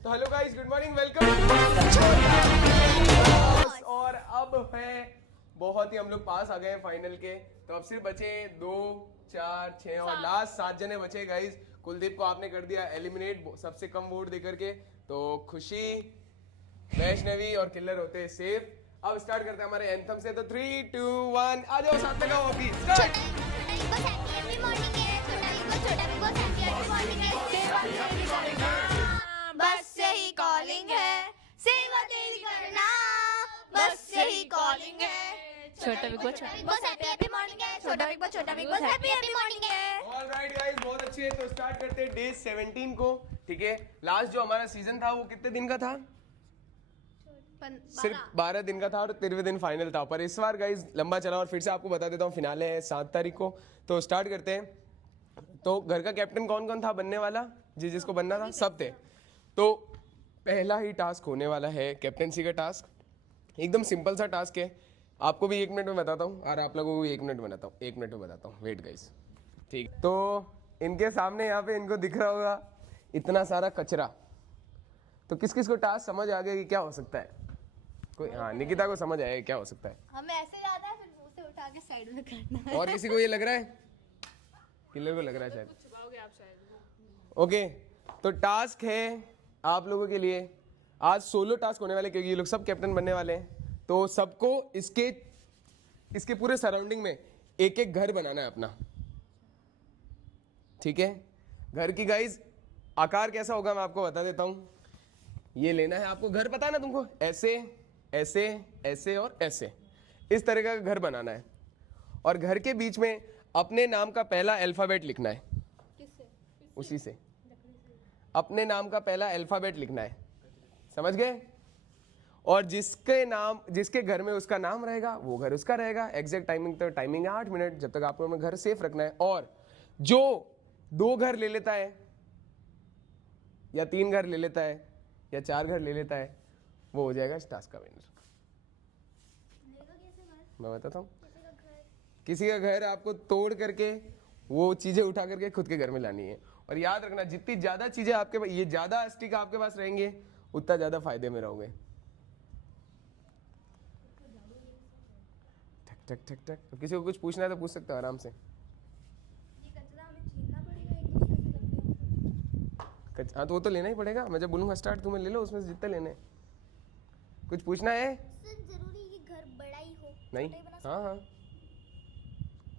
तो hello guys, good morning, welcome. और अब है बहुत ही हम लोग पास आ गए हैं फाइनल के। तो अब सिर्फ बचे 2, 4, 6 और लास्ट 7 जने बचे गाइस। कुलदीप को आपने कर दिया एलिमिनेट सबसे कम वोट देकर के। तो खुशी, वैष्णवी और किलर होते हैं सेफ। अब स्टार्ट करते हैं हमारे एंथम से। तो 3, 2, 1 आ जाओ, साथ में गाओ अभी। स्टार्ट। बस यही कॉलिंग है, सेवा तेरी करना, बस यही कॉलिंग है। छोटा बिग बॉस हैप्पी मॉर्निंग है, छोटा बिग बॉस हैप्पी मॉर्निंग है। ऑलराइट गाइस, बहुत अच्छे है। तो स्टार्ट करते हैं डे 17 को। ठीक है, लास्ट जो हमारा सीजन था वो कितने दिन का था? सिर्फ 12 दिन का था और 13वें दिन फाइनल था। पर इस बार गाइस लंबा चला और फिर से आपको बता देता हूँ, फिनाले है 7 तारीख को। तो स्टार्ट करते हैं। तो घर का कैप्टन कौन कौन था बनने वाला? जिसको बनना था सब थे। तो पहला ही टास्क होने वाला है कैप्टनसी का टास्क। एकदम सिंपल सा टास्क है। आपको भी 1 मिनट में बताता हूँ और आप लोगों को भी 1 मिनट में बताता हूँ। 1 मिनट में बताता हूँ, वेट गाइस। ठीक, तो इनके सामने यहाँ पे इनको दिख रहा होगा इतना सारा कचरा। तो किस किस को टास्क समझ आ गया कि क्या हो सकता है? कोई? हाँ, निकिता को समझ आया क्या हो सकता है। हमें ऐसे जाता है, फिर उसे उठा के साइड में करना है। और किसी को ये लग रहा है? किलर को लग रहा है शायद। ओके, तो टास्क है आप लोगों के लिए आज सोलो टास्क होने वाले, क्योंकि ये लोग सब कैप्टन बनने वाले हैं। तो सबको इसके पूरे सराउंडिंग में एक एक घर बनाना है अपना। ठीक है, घर की गाइज आकार कैसा होगा मैं आपको बता देता हूं। ये लेना है आपको, घर पता है ना तुमको, ऐसे ऐसे ऐसे और ऐसे, इस तरह का घर बनाना है। और घर के बीच में अपने नाम का पहला अल्फाबेट लिखना है। किससे? उसी से अपने नाम का पहला अल्फाबेट लिखना है, समझ गए? और जिसके घर में उसका नाम रहेगा वो घर उसका रहेगा। एग्जैक्ट टाइमिंग, तो टाइमिंग है 8 मिनट, जब तक आपको घर सेफ रखना है। और जो 2 घर ले लेता है या 3 घर ले लेता है या 4 घर ले लेता है, वो हो जाएगा इस टास्क का विनर। मैं बताता हूँ, किसी का घर आपको तोड़ करके वो चीजें उठा करके खुद के घर में लानी है। और याद रखना, जितनी ज्यादा चीजें आपके पास, ये ज्यादा स्टिक आपके पास रहेंगे, उतना ज्यादा फायदे में रहोगे। ठक ठक ठक ठक। तो किसी को कुछ पूछना है तो पूछ सकते हो आराम से। ये कचरा हमें छीनना पड़ेगा एक दूसरे से लकड़ियों को। हाँ, तो वो तो लेना ही पड़ेगा। मैं जब बोलूंगा स्टार्ट, तुम्हें ले लो उसमें से जितने लेने। कुछ पूछना है? जरूरी कि घर बड़ा ही हो, नहीं, छोटा ही बना सकते हाँ हाँ,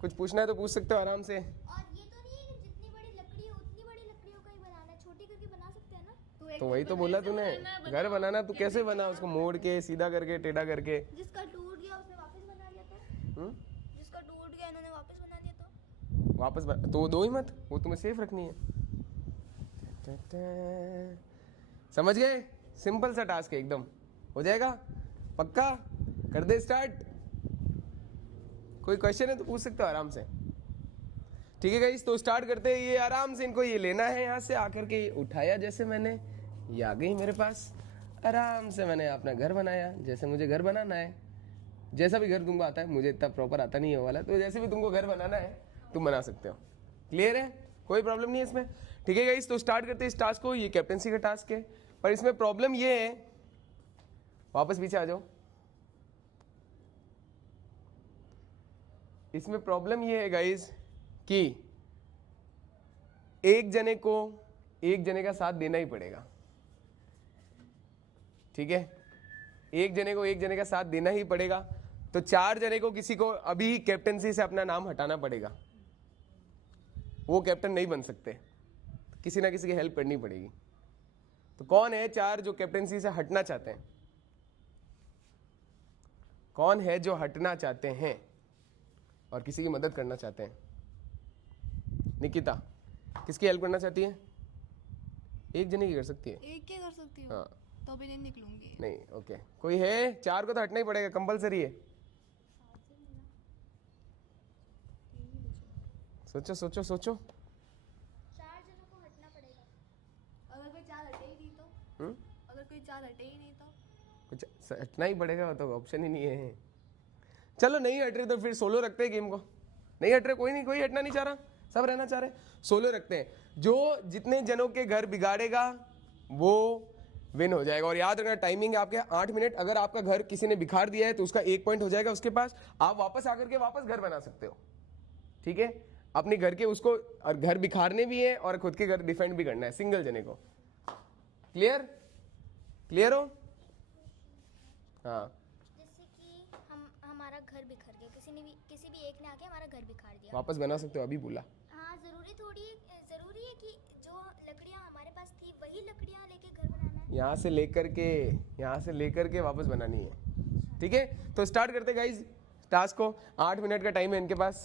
कुछ पूछना है तो पूछ सकते हो आराम से। हैं। और ये तो नहीं है कि जितनी बड़ी लकड़ी हो उतनी बड़ी लकड़ियों का ही बनाना है, छोटी करके बना सकते हैं ना। तो वही तो बोला तूने, घर बनाना। तू कैसे बना उसको? मोड़ के, सीधा करके, टेढ़ा करके। जिसका टूट गया उसने वापस बना लिया तो जिसका टूट गया इन्होंने वापस बना लिया तो वापस तो वो दो ही मत, वो तुम्हें सेफ रखनी है। समझ गए? सिंपल सा टास्क है, एकदम हो जाएगा। पक्का कर दे स्टार्ट। कोई क्वेश्चन है तो पूछ सकते हो आराम से। ठीक है गाइस, तो स्टार्ट करते हैं। ये आराम से इनको ये लेना है, यहाँ से आकर के उठाया जैसे मैंने, ये आ गई मेरे पास। आराम से मैंने अपना घर बनाया जैसे मुझे घर बनाना है। जैसा भी घर तुमको आता है, मुझे इतना प्रॉपर आता नहीं है वाला, तो जैसे भी तुमको घर बनाना है तुम बना सकते हो। क्लियर है? कोई प्रॉब्लम नहीं है इसमें। ठीक है गाइस, तो स्टार्ट करते हैं इस टास्क को। ये कैप्टनसी का टास्क है, पर इसमें प्रॉब्लम ये है, वापस पीछे आ जाओ। इसमें प्रॉब्लम ये है गाइस कि एक जने का साथ देना ही पड़ेगा। ठीक है, एक जने का साथ देना ही पड़ेगा। तो 4 जने को किसी को अभी कैप्टनसी से अपना नाम हटाना पड़ेगा। वो कैप्टन नहीं बन सकते, किसी ना किसी की हेल्प करनी पड़ेगी। तो कौन है 4 जो कैप्टनसी से हटना चाहते हैं? कौन है जो हटना चाहते हैं और किसी की मदद करना चाहते हैं? निकिता किसकी हेल्प करना चाहती है? एक जने की कर सकती है। एक क्या कर सकती हूँ? हाँ, तो भी नहीं निकलूंगी। नहीं, ओके। कोई है? 4 को तो हटना ही पड़ेगा, कंपलसरी है। सोचो सोचो सोचो। 4 जनों को हटना पड़ेगा। अगर कोई 4 हटे ही नहीं तो? अगर कोई 4 हटे ही नहीं तो? कुछ हटना ही पड़ेगा, तो ऑप्शन ही नहीं है। चलो नहीं हट रहे तो फिर सोलो रखते हैं गेम को। नहीं हट रहे, कोई नहीं, कोई हटना नहीं चाह रहा, सब रहना चाह रहे, सोलो रखते हैं। जो जितने जनों के घर बिगाड़ेगा वो विन हो जाएगा। और याद रखना टाइमिंग है आपके 8 मिनट। अगर आपका घर किसी ने बिखार दिया है तो उसका 1 पॉइंट हो जाएगा उसके पास, आप वापस आकर के वापस घर बना सकते हो। ठीक है, अपने घर के उसको और घर बिखारने भी है और खुद के घर डिफेंड भी करना है सिंगल जने को। क्लियर? क्लियर हो? हाँ, जैसे कि हमारा घर बिखर गया, किसी भी एक ने आके हमारा घर बिखार दिया, वापस बना सकते हो, अभी बोला। हाँ जरूरी है कि जो लकड़ियाँ हमारे पास थी वही लकड़ियाँ लेके घर बनाना है। यहाँ से लेकर के वापस बनानी है। ठीक है, तो स्टार्ट करते गाइज टास्क को। 8 मिनट का टाइम है इनके पास।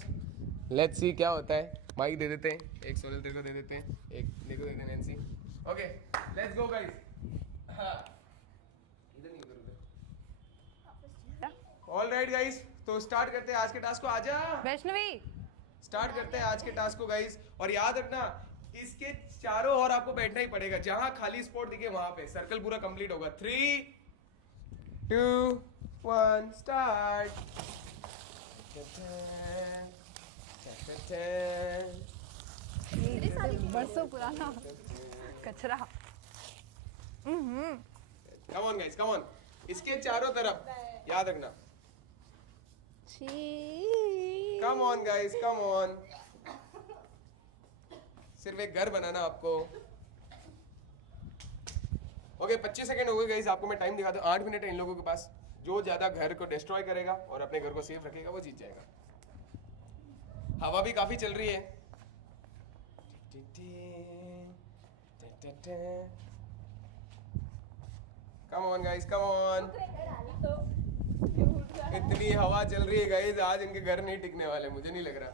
लेट्स सी क्या होता है। माइक दे देते हैं, एक सोनल तेरे को दे देते हैं, एक मेरे को दे देना Nancy. Okay let's go guys. हाँ इधर नहीं, उधर उधर। ऑल राइट गाइज, तो स्टार्ट करते हैं आज के टास्क को। आजा वैष्णवी, स्टार्ट करते हैं आज के टास्क को गाइस। और याद रखना इसके चारों ओर आपको बैठना ही पड़ेगा, जहां खाली स्पॉट दिखे वहां पे सर्कल पूरा कंप्लीट होगा। 3 2 1 स्टार्ट। बरसों पुराना कचरा। कम ऑन गाइस, कम ऑन। इसके चारों तरफ याद रखना। कम ऑन गाइस, कम ऑन। सिर्फ एक घर बनाना आपको। ओके 25 सेकंड हो गए गाइस, आपको मैं टाइम दिखा दूं। 8 मिनट है इन लोगों के पास। जो ज्यादा घर को डिस्ट्रॉय करेगा और अपने घर को सेफ रखेगा वो जीत जाएगा। हवा भी काफी चल रही है। कम ऑन गाइस, कम ऑन। इतनी हवा चल रही है गाइस, आज इनके घर नहीं टिकने वाले, मुझे नहीं लग रहा।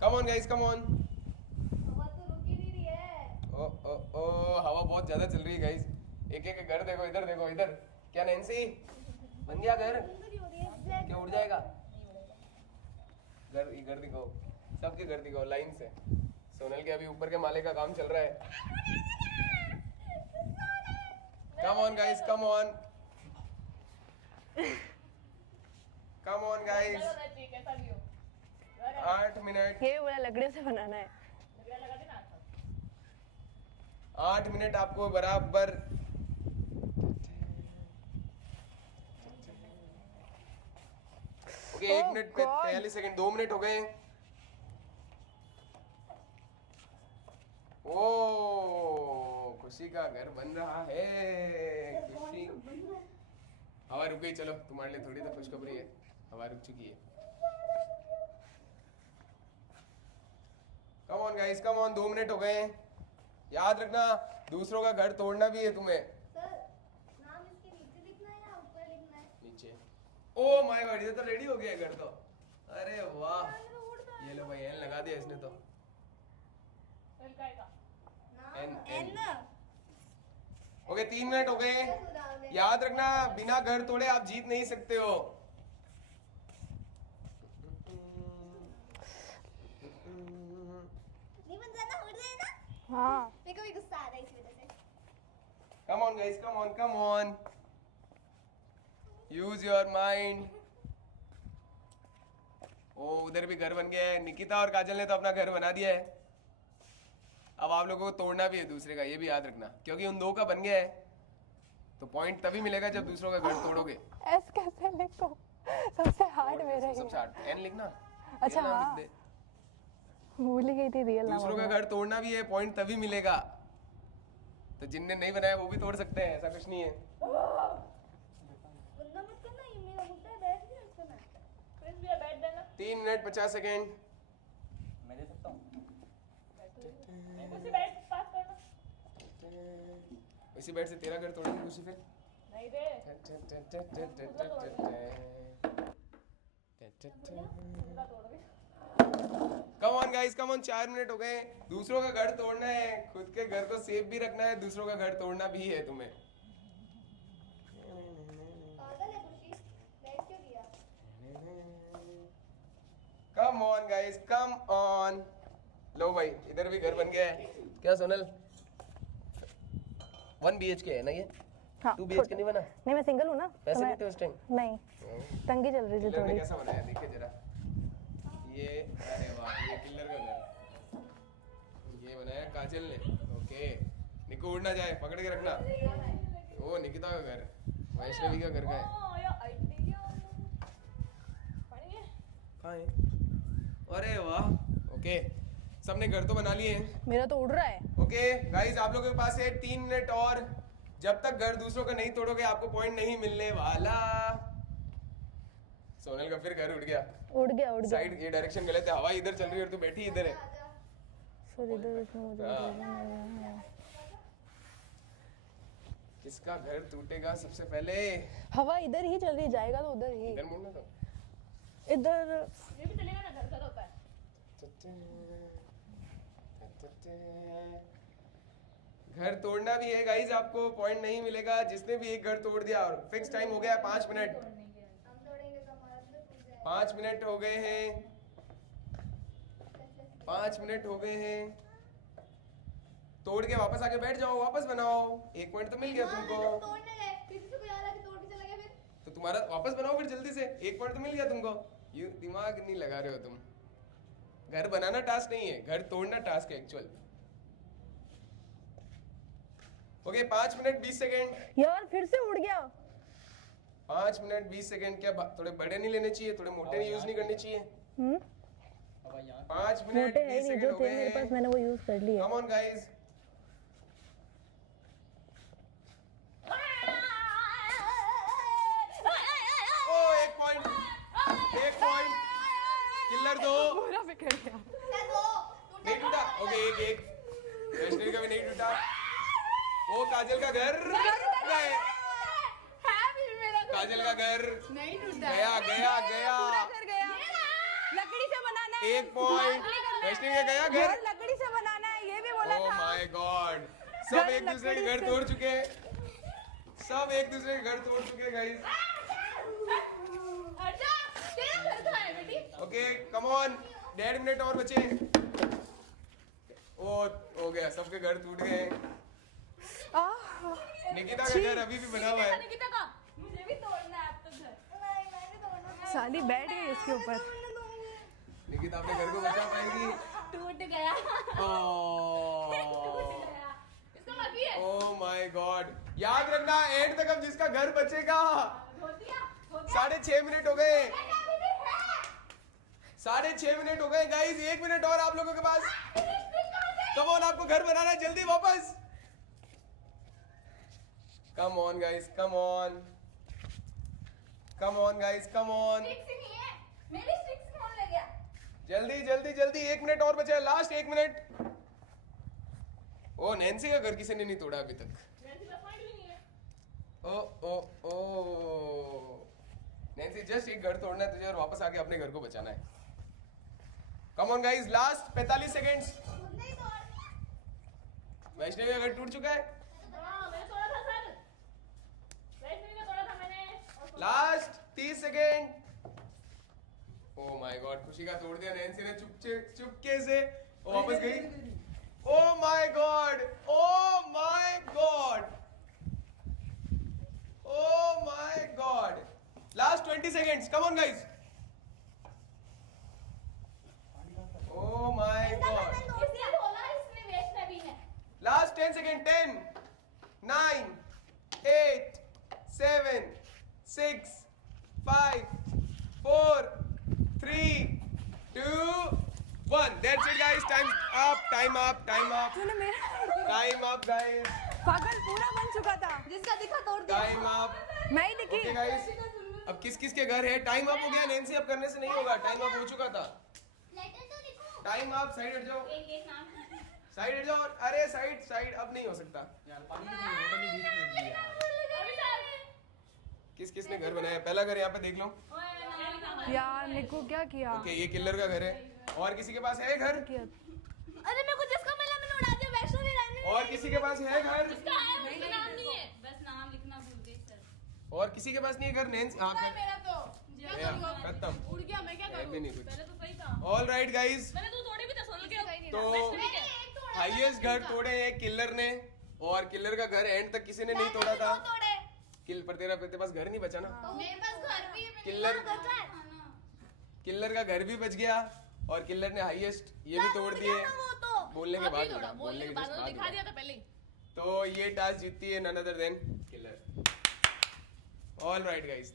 कम ऑन गाइस, कम ऑन। हवा तो रुक ही नहीं रही है। ओ हवा बहुत ज्यादा चल रही है गाइस। एक एक घर देखो, इधर देखो, इधर। क्या नैंसी बन गया घर? क्या उड़ जाएगा घर? घर दिखाओ, सबके घर दिखाओ लाइन से। सोनल के अभी ऊपर के माले का काम चल रहा है। कम on guys, come on, come on guys. 8 minute, ये पूरा लकड़ियों से बनाना है। 8 मिनट आपको बराबर। ओके 1 मिनट 43 सेकंड, 2 मिनट हो गए। ओ खुशी का घर बन रहा है। खुशी, हवा रुक गई। चलो तुम्हारे लिए थोड़ी तो खुशखबरी है, हवा रुक चुकी है। कम on guys, come on. 2 minute हो गए। याद रखना दूसरों का घर तोड़ना भी है तुम्हें। सर नाम इसके नीचे लिखना है या ऊपर लिखना है? नीचे। ओ माय गॉड, ये तो रेडी हो गया घर तो। अरे वाह, ये लो भाई, एन लगा दिया इसने तो। एन। ओके 3 मिनट हो गए। याद रखना बिना घर तोड़े आप जीत नहीं सकते हो। नहीं बन जाता, उड़ जाएगा। हाँ, मेरे को भी गुस्सा आ रहा है इस वजह से। Come on guys, come on, come on. Use your mind. ओ उधर भी घर बन गया है। निकिता और काजल ने तो अपना घर बना दिया है। अब आप लोगों को तोड़ना भी है दूसरे का, ये भी याद रखना, क्योंकि उन दो का बन गया है तो पॉइंट तभी मिलेगा जब दूसरों का घर तोड़ोगे। एस कैसे लिखो? सबसे हार्ड मेरा ही सबसे है। हार्ड एन लिखना। अच्छा, रियल नाम हाँ। लिख दे। भूल ही गई थी रियल नाम दूसरों का अपना। घर तोड़ना भी है, पॉइंट तभी मिलेगा। तो जिनने नहीं बनाया वो भी तोड़ सकते हैं, ऐसा कुछ नहीं है। गंदा मत करना, ये मेरा मुद्दा है, बैठ गया इसका मैं। प्लीज भैया बैठ देना। 3 मिनट 50 सेकेंड। मैं दे सकता हूँ। कुछ बैठ पास करना। इसी बैठ से तेरा घर तोड़ेंगे खुशी फिर। नहीं दे। Come on guys, come on. 4 minute हो गए। दूसरों का घर तोड़ना है, खुद के घर को सेफ भी रखना है, दूसरों का घर तोड़ना भी है तुम्हें। पागल है खुशी, बैठ क्यों दिया? Come on guys, come on. लो भाई इधर भी घर बन गया है। क्या सोनल 1 BHK है ना ये? हाँ तू बेच के नहीं बना? नहीं मैं सिंगल हूँ ना तो पैसे मैं नहीं थे उस टाइम? नहीं तंगी चल रही थी किलर ने थोड़ी। कैसा बनाया देखिए जरा। ये अरे वाह ये किलर का घर। ये बनाया काजल ने। ओके निको उड़ ना जाए पकड़ के रखना। वो निकिता का घर वैष्णवी का घर का है। कहाँ है? अरे वाह ओके सबने घर तो बना लिए हैं। मेरा तो उड़ रहा है। ओके गाइस आप लोगों के पास है 3 मिनट और। जब तक घर दूसरों का नहीं तोड़ोगे आपको पॉइंट नहीं मिलने वाला। सोनल का फिर घर उड़ गया। उड़ गया साइड ये डायरेक्शन गलत है। हवा इधर चल रही है और तू बैठी इधर है। सॉरी इधर इसमें मुझे हाँ। किसका घर टूटेगा सबसे पहले? हवा इधर ही चल रही जाएगा तो उधर ही। इधर मुड़ना तो। इधर ये भी चलेगा ना घर का होता है। घर तोड़ना भी है गाइस आपको पॉइंट नहीं मिलेगा जिसने भी एक घर तोड़ दिया। और फिक्स टाइम हो गया है 5 मिनट। 5 मिनट हो गए हैं। 5 मिनट हो गए हैं। तोड़ के वापस आके बैठ जाओ वापस बनाओ। 1 पॉइंट तो मिल गया तुमको। तोड़ने गए फिर से कोई आया कि तोड़ के चला गया फिर। तो तुम्हारा वापस बनाओ फिर जल्दी से। 1 पॉइंट तो मिल गया तुमको। ये दिमाग नहीं लगा रहे हो तुम। घर बनाना टास्क नहीं है घर तोड़ना टास्क है एक्चुअल। Okay 5 minute 20 second. यार फिर से उड़ गया। 5 मिनट 20 सेकेंड। क्या थोड़े बड़े नहीं लेने चाहिए? थोड़े मोटे नहीं यूज नहीं करने चाहिए? 5 मिनट मोटे है 20 नहीं सेकेंड जो हो थे गए मेरे पास हैं। मैंने वो यूज कर लिए। Come on guys. ओ 1 पॉइंट। 1 पॉइंट। किलर दो। पूरा बिखर गया। नहीं टूटा। ओके एक वैष्णवी का भी नहीं टूटा। ओ काजल का घर गए। काजल का घर नहीं टूटा। गया गया गया। लकड़ी से बनाना है। 1 पॉइंट। वैष्णवी का गया घर। लकड़ी से बनाना है ये भी बोला ओह माय गॉड सब एक दूसरे के घर तोड़ चुके हैं। सब एक दूसरे के घर तोड़ चुके हैं गाइस। अच्छा तेरा घर कहाँ है बेटी? ओके कम ऑन 1.5 मिनट और बचे। ओ हो गया सबके घर टूट गए। निकिता का घर अभी भी बना हुआ है। निकिता का मुझे भी तोड़ना है अब तो घर। साली बैठ गई इसके ऊपर। निकिता अपने घर को बचा पाएगी? टूट गया। इसका बाकी है। ओह माय गॉड याद रखना एंड तक अब जिसका घर बचेगा। हो दिया 6.5 मिनट हो गए। 6.5 मिनट हो गए गाइस। 1 मिनट और आप लोगों के पास। कम ऑन आपको घर बनाना है जल्दी वापस। कम on guys come on. Come on guys come on. मेरी स्टिक्स कौन ले गया? जल्दी जल्दी जल्दी 1 मिनट और बचा है। Last 1 minute. ओ नैन्सी का घर किसी ने नहीं तोड़ा अभी तक। ओ ओ ओ नैन्सी जस्ट एक घर तोड़ना है तुझे और वापस आके अपने घर को बचाना है। कम on guys last 45 seconds. Vaishnavi का घर टूट चुका है। मैंने तोड़ा था सर। वैष्णवी का तोड़ा था मैंने। Last 30 second. O my God खुशी का तोड़ दिया नैन्सी ने चुपके से। वो वापस गई। ओ my god oh my god oh my God. Last 20 seconds come on guys. O my God इसने बोला इसमें वैष्णवी है। Last 10 second. 10 9 8 7 6 5 4 3 2 1 That's it guys. Time up. Time up. Time up. तूने मेरा Time up guys. पागल पूरा बन चुका था। जिसका दिखा तोड़ दिया। Time up. मैं ही दिखी। Okay guys. अब किस किस के घर है? टाइम अप हो गया नैन्सी। अब करने से नहीं होगा। टाइम अप हो चुका था। लेटर तो लिखो। Time up. साइड हट जाओ। एक नाम। साइड हट जाओ। अरे साइड साइड अब नहीं हो सकता। किस किस ने घर बनाया? पहला घर यहाँ पे देख लो। यार निको क्या किया? ओके ये किलर का घर है। और किसी के पास है घर? किया अरे मेरे को जिसका मिला मैंने उड़ा दिया। वैष्णवी रहने। और किसी के पास है घर? इसका है उसका नाम नहीं है। बस नाम लिखना भूल गई सर। और किसी के पास नहीं है घर? नैन्सी हाँ घर मेरा तो गया, खत्म। उड़ गया। मैं क्या है करूं? भी नहीं कुछ। पहले तो सही था। ऑल राइट गाइज मैंने तो थोड़ी भी तो सुन के तो हाईएस्ट घर तोड़े हैं किलर ने और किलर का घर एंड तक किसी ने नहीं तोड़ा था। तोड़े किल पर तेरे पास घर नहीं बचा ना। मेरे पास घर भी है, मेरे किल्लर पास घर है। किलर का घर भी बच गया और किलर ने हाईएस्ट ये भी तोड़ दिए। वो तो बोलने के बाद थोड़ा बोलने के बाद just दिखा दिया था पहले ही। तो ये टास्क जीतती है none other than killer. All right guys,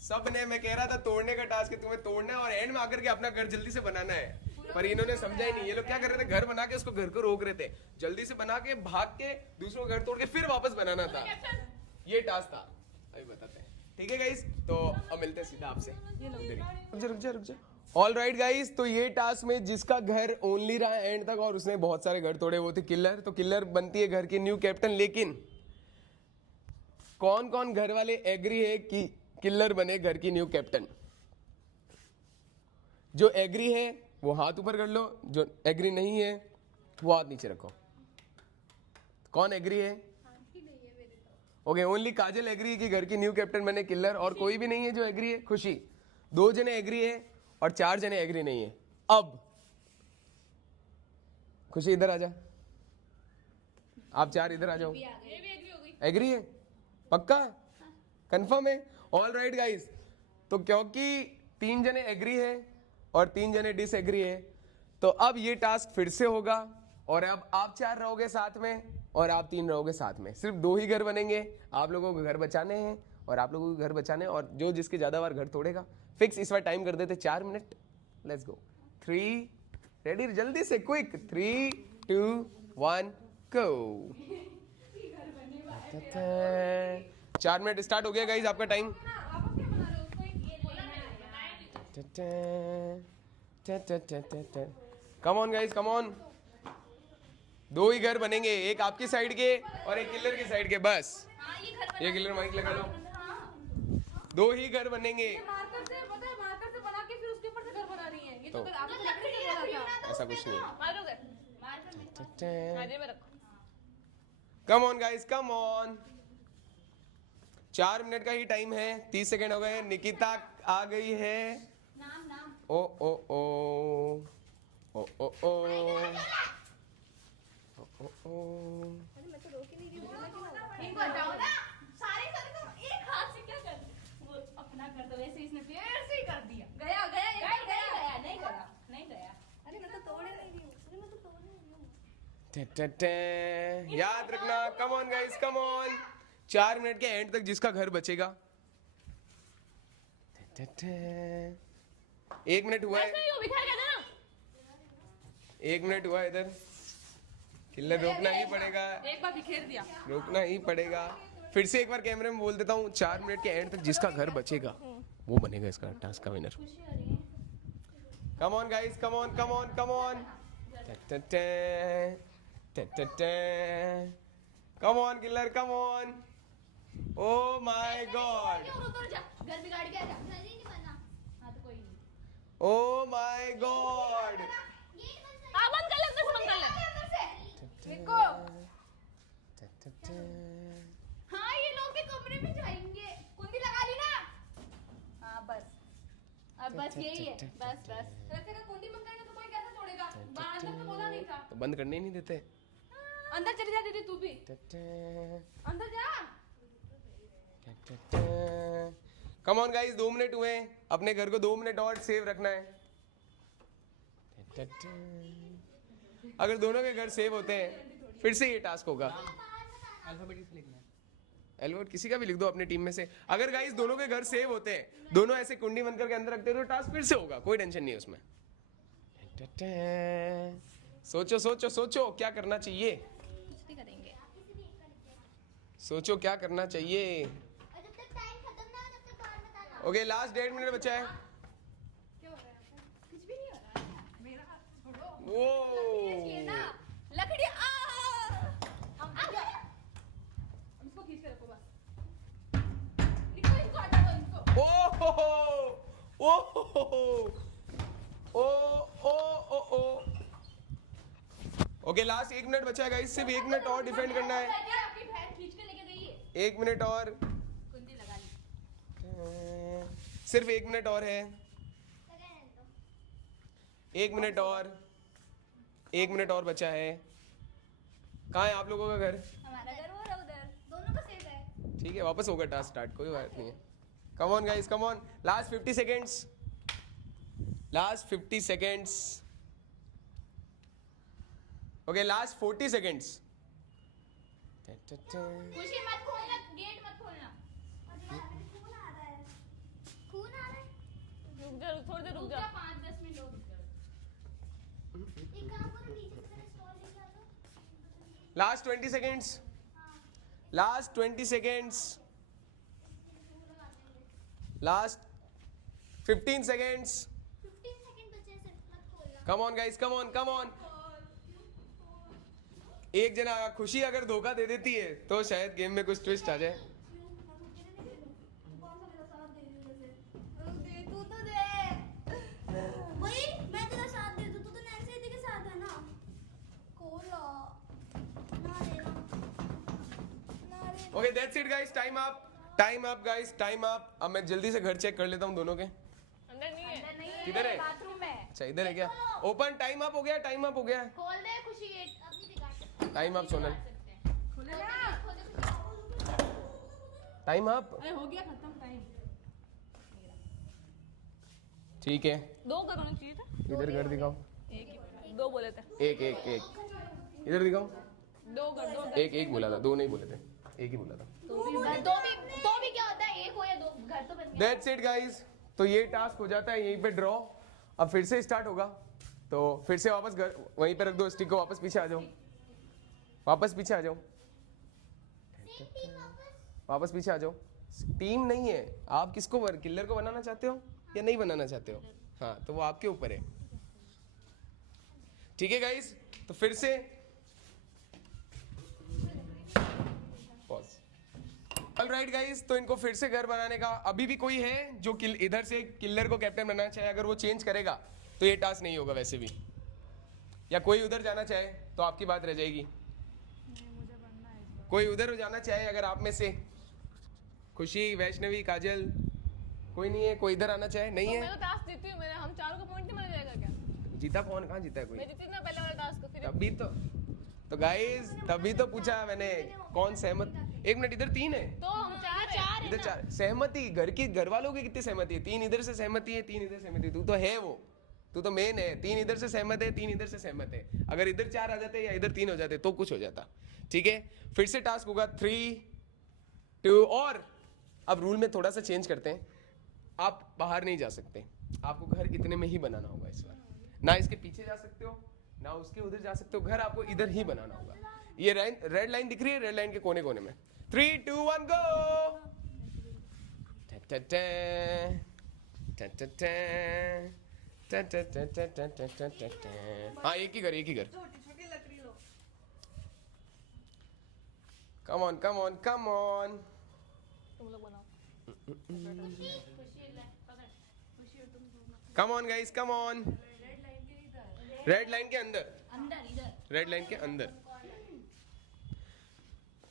सब ने मैं कह रहा था तोड़ने का टास्क है, तुम्हें तोड़ना है और एंड में आकर के अपना घर जल्दी से बनाना है, पर इन्होंने समझा ही नहीं। ये लोग क्या कर रहे थे, घर बना के उसको घर को रोक रहे थे, जल्दी से बना के भाग के दूसरों का घर तोड़ के फिर वापस बनाना था। ये टास्क था, अभी बताते हैं। ठीक है गाइस, तो अब मिलते हैं सीधा आपसे। रुक जा। ऑल राइट गाइस, तो ये टास्क में जिसका घर ओनली रहा एंड तक और उसने बहुत सारे घर तोड़े वो थे किलर। तो किलर बनती है घर की न्यू कैप्टन, लेकिन कौन कौन घर वाले एग्री है कि किलर बने घर की न्यू कैप्टन? जो एग्री है वो हाथ ऊपर कर लो, जो एग्री नहीं है वो हाथ नीचे रखो। कौन एग्री है? ओके, ओनली काजल एग्री है कि घर की न्यू कैप्टन बने किलर, और कोई भी नहीं है जो एग्री है। खुशी, 2 जने एग्री है और 4 जने एग्री नहीं है। अब खुशी इधर आ जा, आप 4 इधर आ जाओ। एग्री है? पक्का? कंफर्म है? ऑल राइट गाइस, तो क्योंकि 3 जने एग्री है और 3 जने डिसएग्री है, तो अब ये टास्क फिर से होगा और अब आप 4 रहोगे साथ में और आप 3 रहोगे साथ में। सिर्फ 2 ही घर बनेंगे, आप लोगों को घर बचाने हैं और आप लोगों को घर बचाने हैं, और जो जिसके ज्यादा बार घर तोड़ेगा फिक्स। इस बार टाइम कर देते 4 मिनट। Let's go. 3 रेडी, जल्दी से, क्विक। 3 2 1 गो। 4 मिनट स्टार्ट हो गया गाइस, आपका time. Come on guys, come on. 2 ही घर बनेंगे, एक आपकी साइड के और एक किलर की साइड के, बस। ये किलर माइक लगा लो। 2 ही घर बनेंगे। मार्कर से बना के फिर उसके ऊपर से घर बना रही है। ये तो तो- आपने लकड़ी से बोला था। ऐसा कुछ नहीं है। मारोगे? आगे में रखो। कम on guys, come on. 4 minute का ही टाइम है, 30 सेकेंड हो गए। निकिता आ गई है। ओ ओ ओ ओ ओ ओ ओ ओ। इनको हटाओ ना, सारे तुम एक हाथ से क्या कर वो अपना कर दो, वैसे इसने फिर से ही कर दिया। गया नहीं गया। अरे मैं तो तोड़े नहीं रही हूँ, अरे मैं तो तोड़े नहीं हूँ। याद रखना, कम on guys, come on. 4 minute के एंड तक जिसका घर बचेगा। 1 मिनट हुआ है, ऐसे ही वो बिखर गया था ना। 1 मिनट हुआ है इधर। किलर रोकना ही पड़ेगा, एक बार बिखेर दिया। रोकना ही पड़ेगा। फिर से एक बार कैमरे में बोल देता हूँ, 4 मिनट के एंड तक जिसका घर बचेगा वो बनेगा इसका टास्क का winner. Come on guys, come on, come on, come on. Come on killer, come on. O my God, उतर जा, घर बिगाड़ के आ जा। घर ही नहीं बना। हाँ तो कोई नहीं। ओ माय गॉड। हाँ बंद कर ले, अंदर से बंद कर ले। देखो हाँ ये लोग के कमरे में जाएंगे। कुंडी लगा ली ना? हाँ बस, अब बस यही है, बस। वैसे अगर कुंडी बंद करेगा तो कोई कैसे तोड़ेगा? बाहर अंदर तो बोला नहीं था। तो बंद करने ही नहीं देते। अंदर चली जा दीदी, तू भी अंदर जा। कम ऑन गाइस, 2 मिनट हुए, अपने घर को 2 मिनट और सेव रखना है। अगर दोनों के घर सेव होते हैं फिर से ये टास्क होगा। अल्फाबेटिक लिखना है। एल्बर्ट किसी का भी लिख दो अपनी टीम में से। अगर गाइस दोनों के घर सेव होते हैं, दोनों ऐसे कुंडी बंद करके अंदर रखते हो, तो टास्क फिर से होगा, कोई टेंशन नहीं है उसमें। सोचो सोचो सोचो क्या करना चाहिए, कुछ नहीं करेंगे। सोचो क्या करना चाहिए। और जब तक टाइम खत्म ना हो तब तक बाहर मत आना। ओके, लास्ट 1.5 मिनट बचा है। कुछ भी नहीं हो रहा है। मेरा छोड़ो। वो ये ना लकड़ी हम आ गए। अब इसको खींच के रखो बस। इनको हटा दो इनको। ओ हो हो ओ हो हो ओ ओ। ओके, लास्ट 1 मिनट बचा है गाइस, सिर्फ 1 मिनट और डिफेंड करना है। आपकी बहन खींच के लेके गई है। 1 मिनट और, कुंडी लगा ली। सिर्फ 1 मिनट और है। लगा रहने दो। 1 मिनट और, 1 मिनट और बचा है। कहाँ है आप लोगों का घर? हमारा घर वो रहा उधर। दोनों का सेम है। ठीक है, वापस होगा टास्क स्टार्ट, कोई बात नहीं है। कम on guys, come on, last 50 seconds, last 50 seconds. Okay, last 40 seconds. खुशी मत खोलना, गेट मत खोलना। खून आ रहा है। खून आ रहा है। रुक जा, थोड़ी देर रुक रुक जा। जा, 5-10 मिनट और रुक जा। एक काम करो, नीचे से मेरा स्टॉल लेके आ जाओ। Last 20 seconds, last 20 seconds, last 15 seconds. 15 second बचे हैं सिर्फ, मत खोलना। कम on guys, come on, come on. एक जना खुशी अगर धोखा दे देती है तो शायद गेम में कुछ ट्विस्ट आ जाए। तू तो दे। वही मैं तेरा साथ दे दूं, तू तो नैन्सी दीदी के साथ है ना। खोलो ना, देना ना रे। Okay, that's it guys, time up, time up guys, time up. अब मैं जल्दी से घर चेक कर लेता हूँ दोनों के। अंदर नहीं है। अंदर नहीं है, किधर है? बाथरूम में। अच्छा, इधर है क्या? ओपन, टाइम अप हो गया, टाइम अप हो गया, खोल दे खुशी गेट। अपनी दिखा। टाइम अप सोनल, खोल दे खुशी। Time up. अरे हो गया खत्म टाइम। ठीक है, दो करना चाहिए था। इधर कर दिखाओ। एक ही दो बोले थे। एक एक एक, इधर दिखाओ। दो कर दो। एक एक बोला था, दो नहीं बोले थे, एक ही बोला था। तो भी क्या होता है, एक हो या दो, घर तो बन गया। दैट्स इट गाइस, तो ये टास्क हो जाता है यहीं पे ड्रॉ। अब फिर से स्टार्ट होगा, तो फिर से वापस घर वहीं पे रख दो स्टिक को, वापस पीछे आ जाओ, वापस पीछे आ जाओ, वापस पीछे आ जाओ। टीम नहीं है, आप किसको किलर को बनाना चाहते हो या नहीं बनाना चाहते हो? हाँ, तो वो आपके ऊपर है। ठीक है गाइस, तो फिर से पॉज। ऑलराइट गाइस, तो इनको फिर से घर बनाने का, अभी भी कोई है जो इधर से किलर को कैप्टन बनाना चाहे? अगर वो चेंज करेगा तो ये टास्क नहीं होगा वैसे भी, या कोई उधर जाना चाहे तो आपकी बात रह जाएगी। कोई उधर जाना चाहे अगर आप में से, खुशी, वैष्णवी, काजल, कोई नहीं है? कोई इधर आना चाहे? नहीं तो है? मैं तो टास्क जीती हूँ, मेरे हम चारों का पॉइंट नहीं मिल जाएगा क्या? जीता कौन? कहाँ जीता है कोई? मैं जीती ना पहले वाले टास्क को, फिर तभी तो गाइस, तभी तो पूछा मैंने, कौन सहमत? एक मिनट, इधर 3 है, तो हम चार इधर 4। सहमति घर वालों की कितनी सहमति है? 3 इधर से सहमति है, 3 इधर सहमति है। तू तो है वो, तू तो मेन है। 3 इधर से सहमत है, 3 इधर से सहमत है। अगर इधर 4 आ जाते या इधर 3 हो जाते तो कुछ हो जाता। ठीक है, फिर से टास्क होगा 3, 2, और अब रूल में थोड़ा सा चेंज करते हैं। आप बाहर नहीं जा सकते, आपको घर इतने में ही बनाना होगा इस बार। ना इसके पीछे जा सकते हो, ना उसके उधर जा सकते हो, घर आपको इधर ही बनाना होगा। ये रेड लाइन दिख रही है, रेड लाइन के कोने कोने में। 3, 2, 1 गो। हाँ, एक ही घर, एक ही घर। कम on, come on, come on. तुम लोग बनाओ। कम on guys, come on. Red line के अंदर, अंदर इधर। रेड लाइन के अंदर।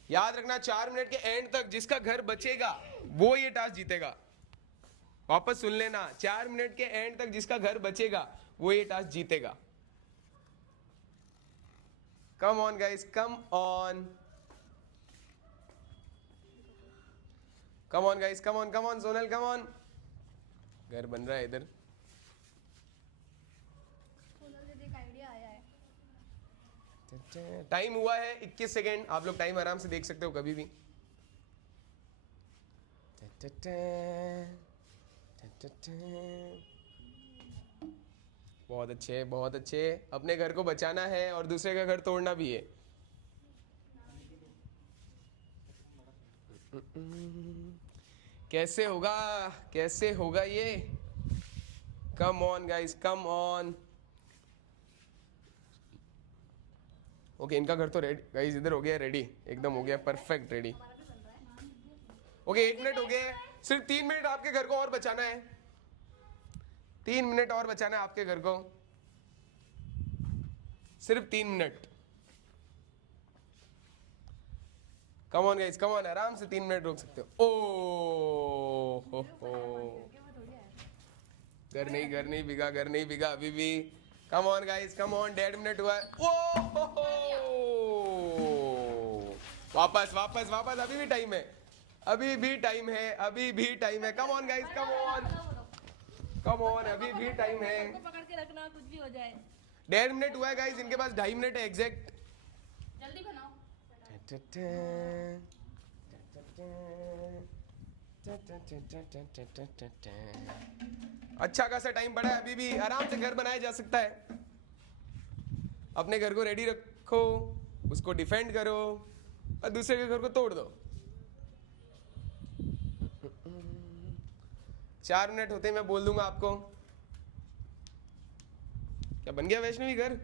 याद रखना, 4 मिनट के एंड तक जिसका घर बचेगा वो ये टास्क जीतेगा। वापस सुन लेना, 4 मिनट के एंड तक जिसका घर बचेगा वो ये टास्क जीतेगा। कम on guys, come on, come on guys, come on, come on. Sonal, come on. घर बन रहा है इधर। सोनल दीदी का आइडिया आया है। टाइम हुआ है 21 सेकेंड। आप लोग टाइम आराम से देख सकते हो कभी भी। बहुत अच्छे, बहुत अच्छे। अपने घर को बचाना है और दूसरे का घर तोड़ना भी है। कैसे होगा, कैसे होगा ये? कम on guys, come on. Okay, इनका घर तो रेडी गाइस, इधर हो गया रेडी, एकदम हो गया परफेक्ट रेडी। ओके, 1 मिनट हो गया है, सिर्फ 3 मिनट आपके घर को और बचाना है। 3 मिनट और बचाना है आपके घर को, सिर्फ 3 minute. Come on guys, come on, आराम से 3 मिनट रोक सकते हो। ओ हो। घर नहीं बिगा, घर नहीं बिगा अभी भी। कम on guys, come on, 1.5 minute हुआ है। ओ हो। वापस वापस वापस, अभी भी टाइम है, अभी भी टाइम है, अभी भी टाइम है। कम on guys, come on, come on, अभी भी टाइम है। पकड़ के रखना, कुछ भी हो जाए। 1.5 मिनट हुआ है गाइस, इनके पास 2.5 मिनट है एग्जैक्ट। जल्दी बनाओ। अच्छा खासा टाइम पड़ा है, अभी भी आराम से घर बनाया जा सकता है। अपने घर को रेडी रखो, उसको डिफेंड करो और दूसरे के घर को तोड़ दो। 4 मिनट होते ही मैं बोल दूंगा आपको। क्या बन गया वैष्णवी घर?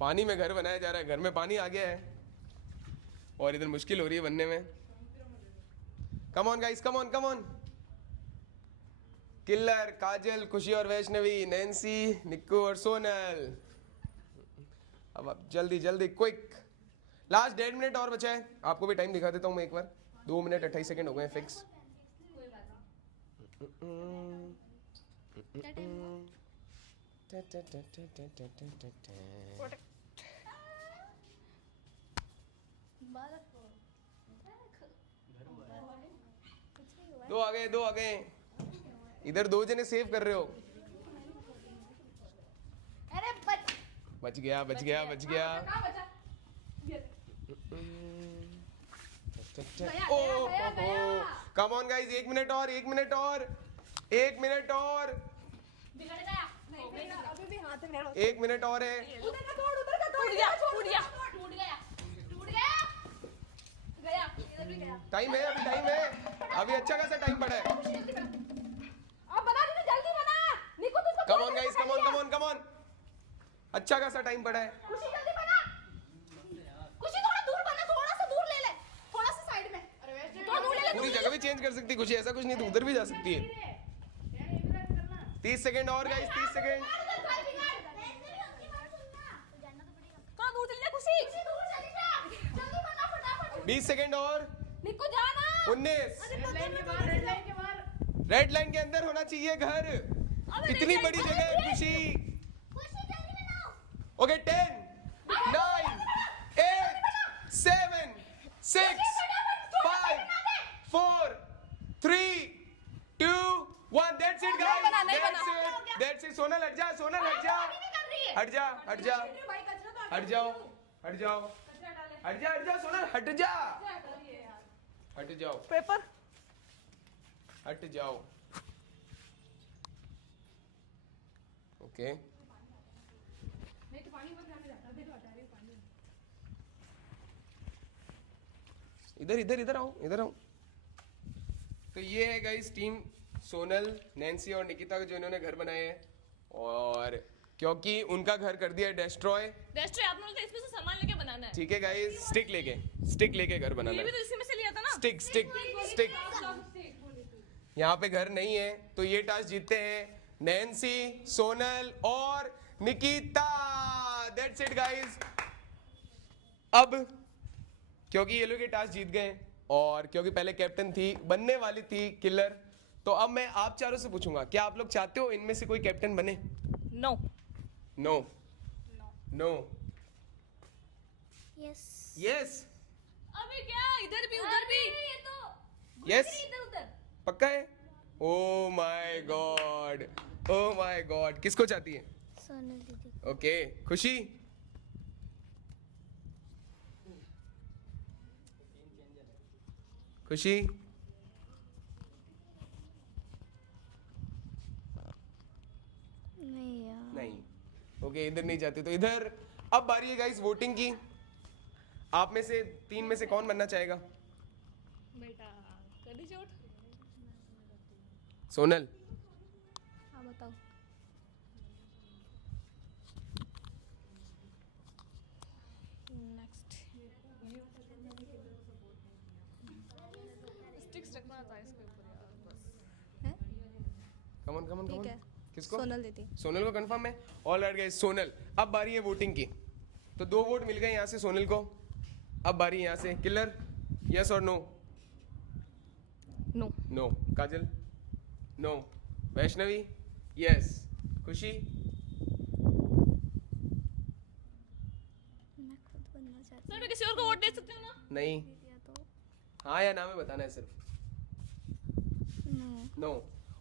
पानी में घर बनाया जा रहा है, घर में पानी आ गया है और इधर मुश्किल हो रही है बनने में। Come on guys, come on, come on. Killer, Kajal, Khushi और वैष्णवी, नैन्सी, निक्कू और सोनल। अब आप जल्दी जल्दी क्विक, लास्ट 1.5 मिनट और बचा है। आपको भी टाइम दिखा देता हूँ मैं एक बार। 2 मिनट 28 सेकंड हो गए फिक्स। दो आ गए, दो आ गए। इधर 2 जने सेव कर रहे हो। अरे बच बच गया, बच गया, बच गया। कहाँ बचा? कम ऑन गाइस, 1 मिनट और, 1 मिनट और, 1 मिनट और, बिगड़ गया। नहीं, अभी भी हाथ में ले 1 मिनट और है। उधर का तोड़, उधर का टूट गया, टूट गया। टूट गया, टूट गया। गया, इधर भी गया। टाइम है, अभी टाइम है, अभी अच्छा खासा टाइम पड़ा है। अब बना दीजिए, जल्दी बना। निको तो कम on guys, come on, come on, come on. अच्छा खासा टाइम पड़ा है। खुशी जल्दी बना। खुशी थोड़ा दूर बना, थोड़ा सा दूर ले ले, थोड़ा सा साइड में। थोड़ा दूर ले ले। पूरी जगह भी चेंज कर सकती खुशी, ऐसा कुछ नहीं, तो उधर भी जा सकती है। 30 सेकंड और गाइस, 30 सेकंड। थोड़ा दूर चल जा खुशी। 20 सेकंड और। निको जाना। 19। रेड लाइन के अंदर होना चाहिए घर। इतनी बड़ी जगह है खुशी। Okay, 10, 9, 8, 7, 6, 5, 4, 3, 2, 1. That's it guys. That's it. Sonal हट जा, सोनल हट जा, हट जा, हट जा, हट जाओ, हट जाओ, हट जा, हट जा, सोनल हट जा, हट जाओ, पेपर। हट जाओ। ओके, नहीं तो पानी मत जाने जाता, देखो हटा रही हूं पानी। इधर इधर इधर आओ, इधर आओ। तो ये है गाइस टीम सोनल, नैन्सी और निकिता जो इन्होंने घर बनाए हैं। और क्योंकि उनका घर कर दिया डिस्ट्रॉय, आप लोगों को इसमें से सामान लेके बनाना है। ठीक है गाइस, स्टिक लेके घर बनाना ये भी है। तो इसी में से लिया था ना। Stick stick stick. यहाँ पे घर नहीं है तो ये टास्क जीतते हैं नैन्सी, सोनल और निकिता। That's it guys. अब क्योंकि ये लोग ये टास्क जीत गए और क्योंकि पहले कैप्टन थी, बनने वाली थी किलर, तो अब मैं आप चारों से पूछूंगा, क्या आप लोग चाहते हो इनमें से कोई कैप्टन बने? No. No, no, yes. Yes, अभी क्या, इधर भी उधर भी। ये तो यस, इधर उधर। पक्का है? ओ my god, oh my God. किसको चाहती है? सोनल दीदी। ओके, खुशी? खुशी? नहीं यार। नहीं। ओके, इधर नहीं जाते तो इधर। अब बारी है गाइस वोटिंग की। आप में से 3 में से कौन बनना चाहेगा? बेटा कर दीजिए वोट। सोनल? हाँ बताओ। नेक्स्ट स्टिक्स रखना था इसके ऊपर यार, बस। कमन कमन ठीक कमन। है। किसको? सोनल दीदी। सोनल को कंफर्म है? All right guys, Sonal. अब बारी है वोटिंग की। तो 2 वोट मिल गए यहाँ से सोनल को। अब बारी यहाँ से किलर, यस और नो? नो। नो। काजल? नो। वैष्णवी? यस। खुशी? नहीं, हाँ या ना में बताना है सिर्फ। नो।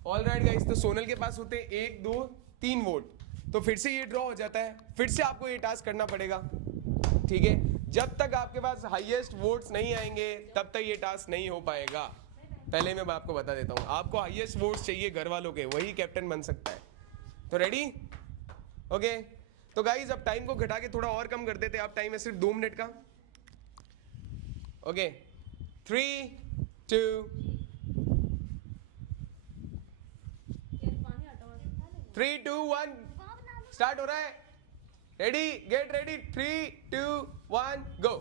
ऑल राइट गाइस, तो सोनल के पास होते 1 2 3 वोट, तो फिर से ये ड्रॉ हो जाता है, फिर से आपको ये टास्क करना पड़ेगा, ठीक है। जब तक आपके पास हाईएस्ट वोट्स नहीं आएंगे तब तक ये टास्क नहीं हो पाएगा। पहले मैं आपको बता देता हूँ, आपको हाईएस्ट वोट्स चाहिए घर वालों के, वही कैप्टन बन सकता है। तो रेडी? ओके। तो गाइज अब टाइम को घटा के थोड़ा और कम कर देते हैं। अब टाइम है सिर्फ 2 मिनट का। ओके 3 2 3 2 1 स्टार्ट हो रहा है। Ready get ready 3 2 1 go.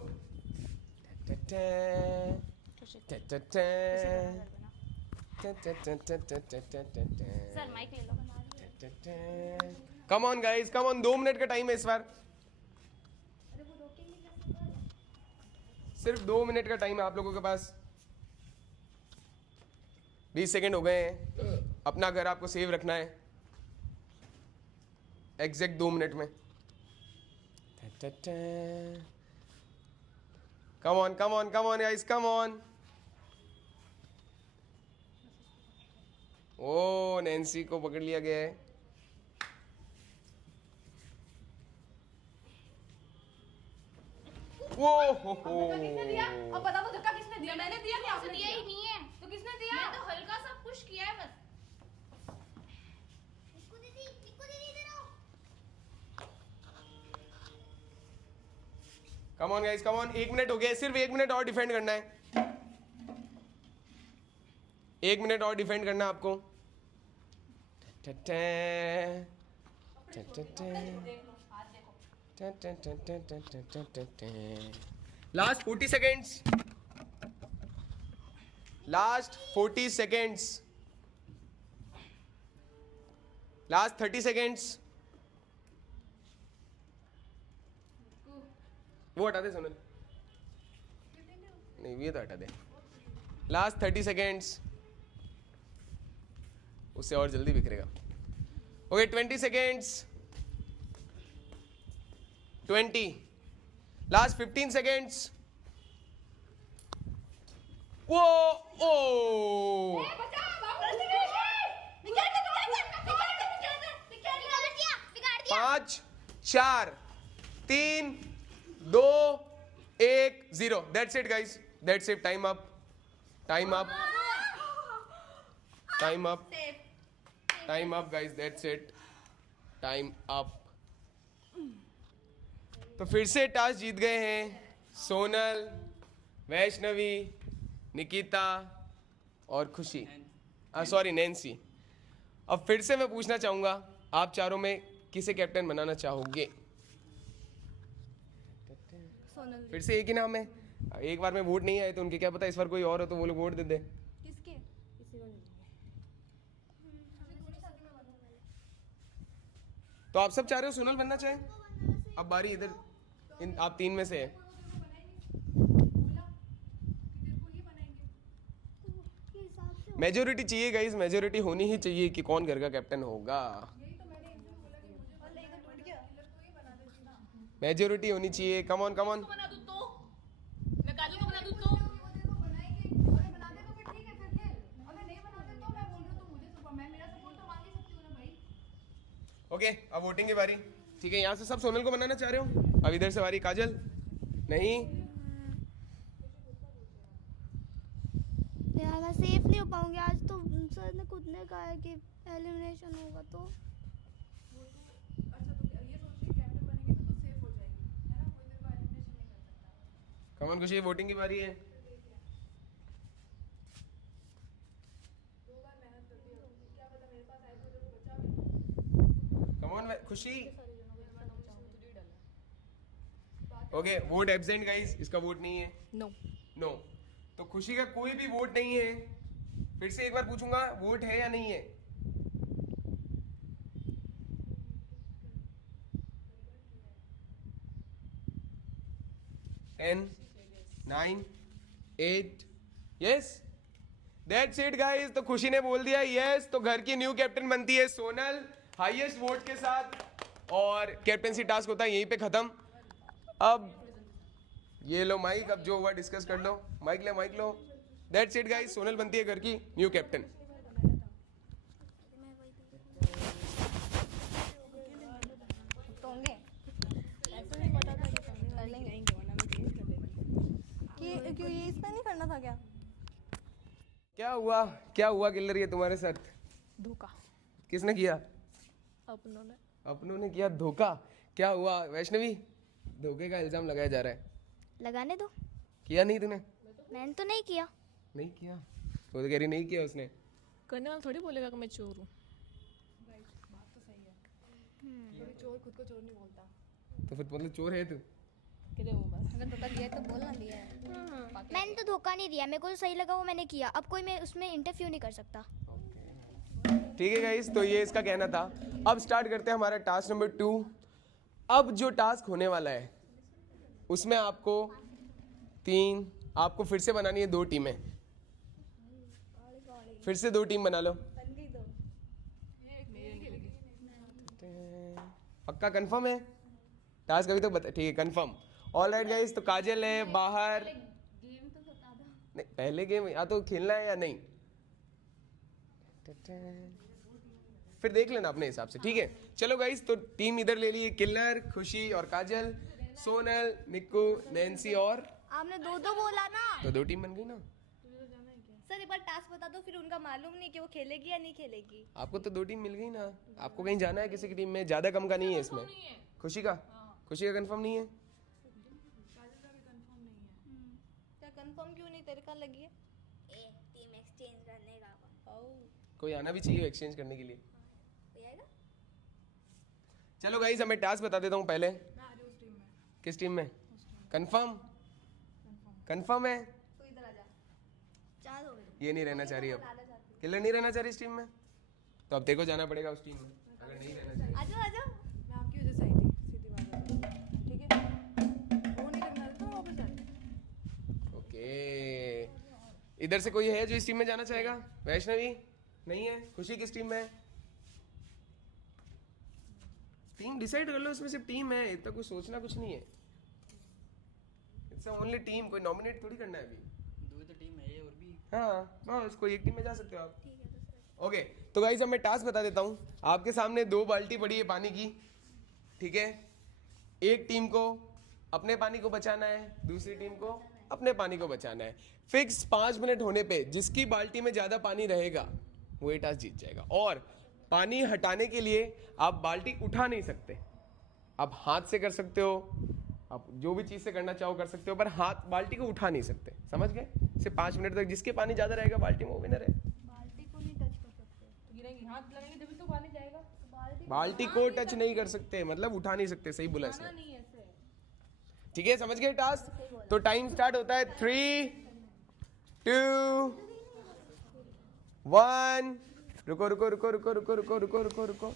Sir mike ले लो। Come on guys, come on, 2 minute का टाइम है इस बार, सिर्फ 2 मिनट का टाइम है आप लोगों के पास। 20 सेकेंड हो गए हैं। अपना घर आपको सेव रखना है एग्जैक्ट 2 मिनट में। Come on come on come on guys, come on. ओ नैन्सी को पकड़ लिया गया है। वो हो किसने दिया? अब बता दो धक्का किसने दिया? मैंने दिया कि आपने दिया ही नहीं है। तो किसने दिया? मैं तो हल्का सा पुश किया है बस। निक्कू दीदी इधर आओ। कम on guys, come on. 1 minute हो गया, सिर्फ 1 मिनट और डिफेंड करना है। 1 मिनट और डिफेंड करना है आपको। Last 40 seconds, last 40 seconds, last 30 seconds. वो हटा दे सोनल, नहीं ये तो हटा दे। लास्ट 30 सेकेंड्स, उससे और जल्दी बिखरेगा। Okay 20 seconds, 20, last 15 seconds. वो ओ पाँच 4 3 2 1 0। That's it guys, that's it. Time up, time up, time up, time up guys, that's it, time up. तो फिर से टास्क जीत गए हैं सोनल, वैष्णवी, निकिता और खुशी, सॉरी नैन्सी। अब फिर से मैं पूछना चाहूंगा, आप चारों में किसे कैप्टन बनाना चाहोगे? फिर से एक ही नाम है, एक बार में वोट नहीं आए तो उनके क्या पता इस बार कोई और हो तो वो लोग वोट दे दे। किसके? तो आप सब चाह रहे हो सोनल बनना चाहें? अब बारी इधर आप 3 में से है। मेजोरिटी चाहिए गाइस, मेजोरिटी होनी ही चाहिए कि कौन घर का कैप्टन होगा। मेजोरिटी होनी चाहिए। कम ऑन कम ऑन। बना दूं तो? मैं काजल को बना दूं तो? ओके अब वोटिंग की बारी, ठीक है। यहाँ से सब सोनल को बनाना चाह रहे हो? अब इधर से बारी काजल, नहीं यार मैं सेफ नहीं हो पाऊंगी आज तो। सर ने खुद ने कहा है कि एलिमिनेशन होगा तो। कम ऑन खुशी, वोटिंग की बारी है। कम ऑन खुशी। ओके वोट एब्सेंट गाइस, इसका वोट नहीं है। नो। नो। तो खुशी का कोई भी वोट नहीं है। फिर से एक बार पूछूंगा, वोट है या नहीं है? Ten 9 8 yes, that's it guys. तो खुशी ने बोल दिया यस, तो घर की न्यू कैप्टन बनती है सोनल हाईएस्ट वोट के साथ, और कैप्टनसी टास्क होता है यहीं पे खत्म। अब ये लो माइक, अब जो हुआ डिस्कस कर लो। माइक लो। दैट्स इट गाइस, सोनल बनती है घर की न्यू कैप्टन। तो होंगे ऐसे नहीं पता था कि कर लेंगे कि क्यों ये इसमें नहीं करना था क्या? क्या हुआ किलर ये तुम्हारे साथ? धोखा किसने किया? अपनों ने किया धोखा। क्या हुआ वैष्णवी? धोखे का इल्जाम लगाया जा रहा है। लगाने दो। किया नहीं तूने? मैंने तो नहीं किया। नहीं किया? वो तो कह रही नहीं किया उसने। करने वाला थोड़ी बोलेगा कि मैं चोर हूँ। चोर खुद को चोर नहीं बोलता। तो फिर मतलब चोर है तू? कहते वो बस अगर धोखा दिया है तो बोलना दिया है। मैंने तो धोखा नहीं दिया, मेरे को जो सही लगा वो मैंने किया। अब कोई मैं उसमें इंटरफ्यू नहीं कर सकता। ठीक है गाइस, तो ये इसका कहना था। अब स्टार्ट करते हैं हमारा टास्क नंबर 2। अब जो टास्क होने वाला है उसमें आपको फिर से बनानी है 2 टीमें। फिर से 2 टीम बना लो। पक्का कंफर्म है? टास्क अभी तो बता। ठीक है कंफर्म। ऑल राइट गाइस, तो काजल है बाहर। नहीं पहले गेम या तो खेलना है या नहीं, फिर देख लेना अपने हिसाब से। ठीक है चलो गाइस, तो टीम इधर ले ली, किलर, खुशी और काजल, सोनल, निक्कू, नैन्सी और आपने दो बोला ना। तो 2 टीम बन गई ना। सर एक बार टास्क बता दो, फिर उनका मालूम नहीं कि वो खेलेगी या नहीं खेलेगी। आपको तो 2 टीम मिल गई ना। आपको कहीं जाना है किसी की टीम में? ज्यादा कम का नहीं है इसमें। खुशी का कंफर्म नहीं है? क्या कंफर्म क्यों नहीं? तेरे का लगी है टीम एक्सचेंज करने का। कोई आना भी चाहिए एक्सचेंज करने के लिए। चलो गाइस, मैं टास्क बता देता हूँ पहले। किस टीम में? कंफर्म है? तू इधर आ जा। चाल हो गई। ये नहीं रहना चाह रही, अब किलर नहीं रहना चाह रही इस टीम में, तो अब तेरे को जाना पड़ेगा उस टीम में अगर नहीं रहना चाहिए। आ जाओ। मैं आपकी वजह से आई थी, सीधी बात है। ठीक है वो नहीं करना तो वापस आ। ओके, इधर से कोई है जो इस टीम में जाना चाहेगा? वैष्णवी नहीं है? खुशी किस टीम में है? टीम डिसाइड कर लो, इसमें सिर्फ टीम है, इतना कुछ सोचना कुछ नहीं है। इट्स ओनली टीम, कोई नॉमिनेट थोड़ी करना है अभी। 2 तो टीम है और भी। हाँ बस कोई एक टीम में जा सकते हो आप। ओके तो गाइस, अब मैं टास्क बता देता हूँ। आपके सामने 2 बाल्टी पड़ी है पानी की। ठीक है, एक टीम को अपने पानी को बचाना है, दूसरी टीम को अपने पानी को बचाना है। फिक्स 5 मिनट होने पे जिसकी बाल्टी में ज्यादा पानी रहेगा वो ये टास्क जीत जाएगा। और पानी हटाने के लिए आप बाल्टी उठा नहीं सकते, आप हाथ से कर सकते हो, आप जो भी चीज से करना चाहो कर सकते हो, पर हाथ बाल्टी को उठा नहीं सकते। समझ गए? सिर्फ 5 मिनट तक जिसके पानी ज्यादा रहेगा बाल्टी में वो विनर है। बाल्टी को नहीं टच कर सकते। गिरेंगे, हाथ लगाएंगे तभी तो पानी जाएगा। बाल्टी को टच नहीं कर सकते, मतलब उठा नहीं सकते। सही बोला इसने। नहीं ऐसे। ठीक है, समझ गए टास्क? तो टाइम स्टार्ट होता है 3, 2, 1। रुको रुको रुको रुको रुको रुको रुको रुको रुको।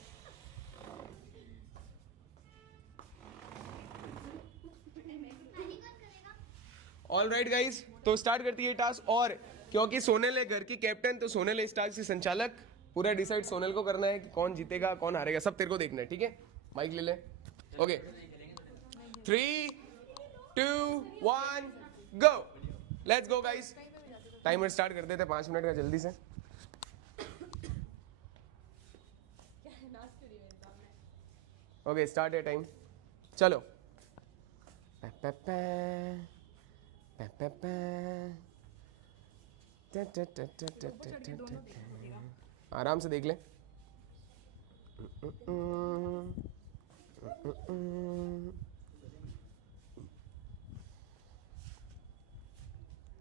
ऑल राइट गाइज, तो स्टार्ट करती है टास्क। और क्योंकि सोनल है घर की कैप्टन, तो सोनल है इस टास्क की संचालक। पूरा डिसाइड सोनल को करना है कि कौन जीतेगा कौन हारेगा, सब तेरे को देखना है। ठीक है, माइक ले ले। Okay 3, 2, 1 go. Let's go guys, timer start कर देते 5 मिनट का जल्दी से। ओके स्टार्ट है टाइम, चलो। आराम से देख ले।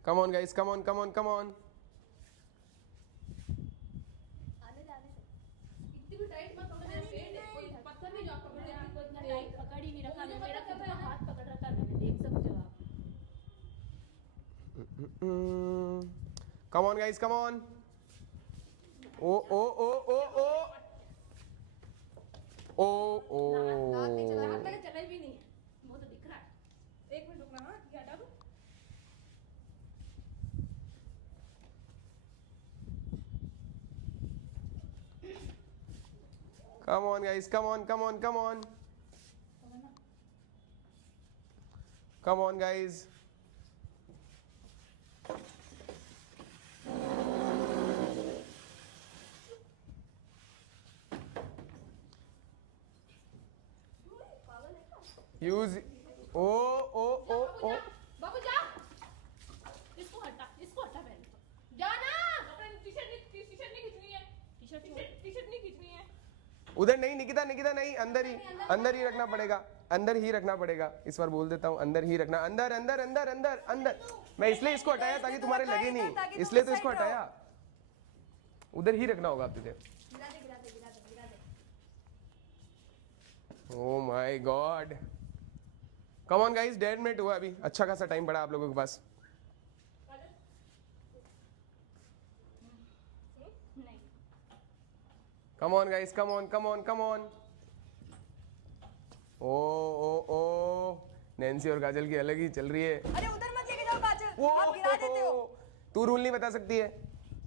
कम on guys, come on come on come on. इतनी भी टाइट मत पकड़, मेरा पेट है, कोई पत्थर नहीं जो आप पकड़ रहे हो। इतना टाइट पकड़ ही नहीं रखा, मेरा खुद का हाथ पकड़ रखा है मैंने, देख सकते हो आप। Come on guys, come on. ओ ओ ओ ओ ओ ओ ओ। हाथ मैंने चला भी नहीं है, वो तो दिख रहा है। 1 मिनट रुकना। हाँ ये हटा दो। Come on guys, come on, come on, come on. Come on guys. Use ओ ओ ओ ओ बाबू जा, इसको हटा पहले जा ना। अपने टी शर्ट नहीं खींचनी है, टी शर्ट नहीं खींचनी है। उधर नहीं निकिता नहीं, अंदर ही रखना पड़ेगा, अंदर ही रखना पड़ेगा। इस बार बोल देता हूँ, अंदर ही रखना, अंदर अंदर अंदर अंदर अंदर। मैं इसलिए इसको हटाया ताकि तुम्हारे लगे नहीं, इसलिए तो इसको हटाया। उधर ही रखना होगा तुझे। Oh my God, come on guys, 1.5 minute हुआ अभी, अच्छा खासा टाइम पड़ा आप लोगों के पास। नहीं come on guys, come on. ओ ओ ओ नैन्सी और काजल की अलग ही चल रही है। अरे उधर मत लेके जाओ काजल, आप गिरा देते हो। तू रूल नहीं बता सकती है,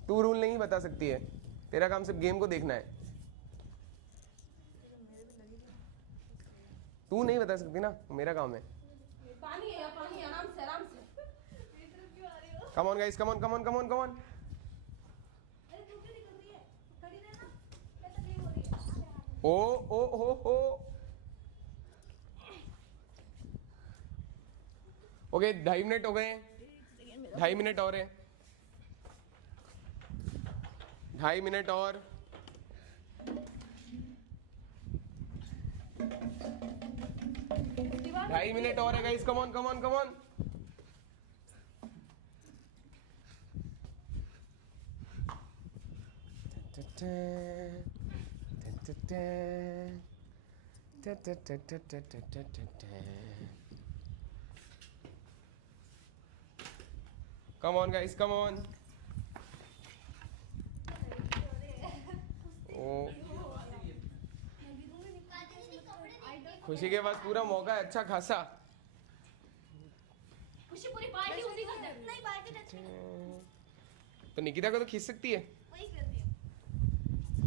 तू रूल नहीं बता सकती है, तेरा काम सिर्फ गेम को देखना है। तू नहीं बता सकती ना, मेरा काम है। पानी है, आराम से। Come on guys, come on. अरे तू क्यों निकल रही है? खड़ी रहना, क्या तकलीफ हो रही है? ओ ओ हो। ओके 2.5 मिनट हो गए हैं, 2.5 मिनट और है, 2.5 मिनट और। ढाई मिनट और है guys, come on. Come on guys, come on. ओ खुशी के पास पूरा मौका है अच्छा खासा। खुशी पूरी पार्टी उसी का दे। नहीं बाहर के टच में तो निकिता को तो खींच सकती है। वही कर दिया।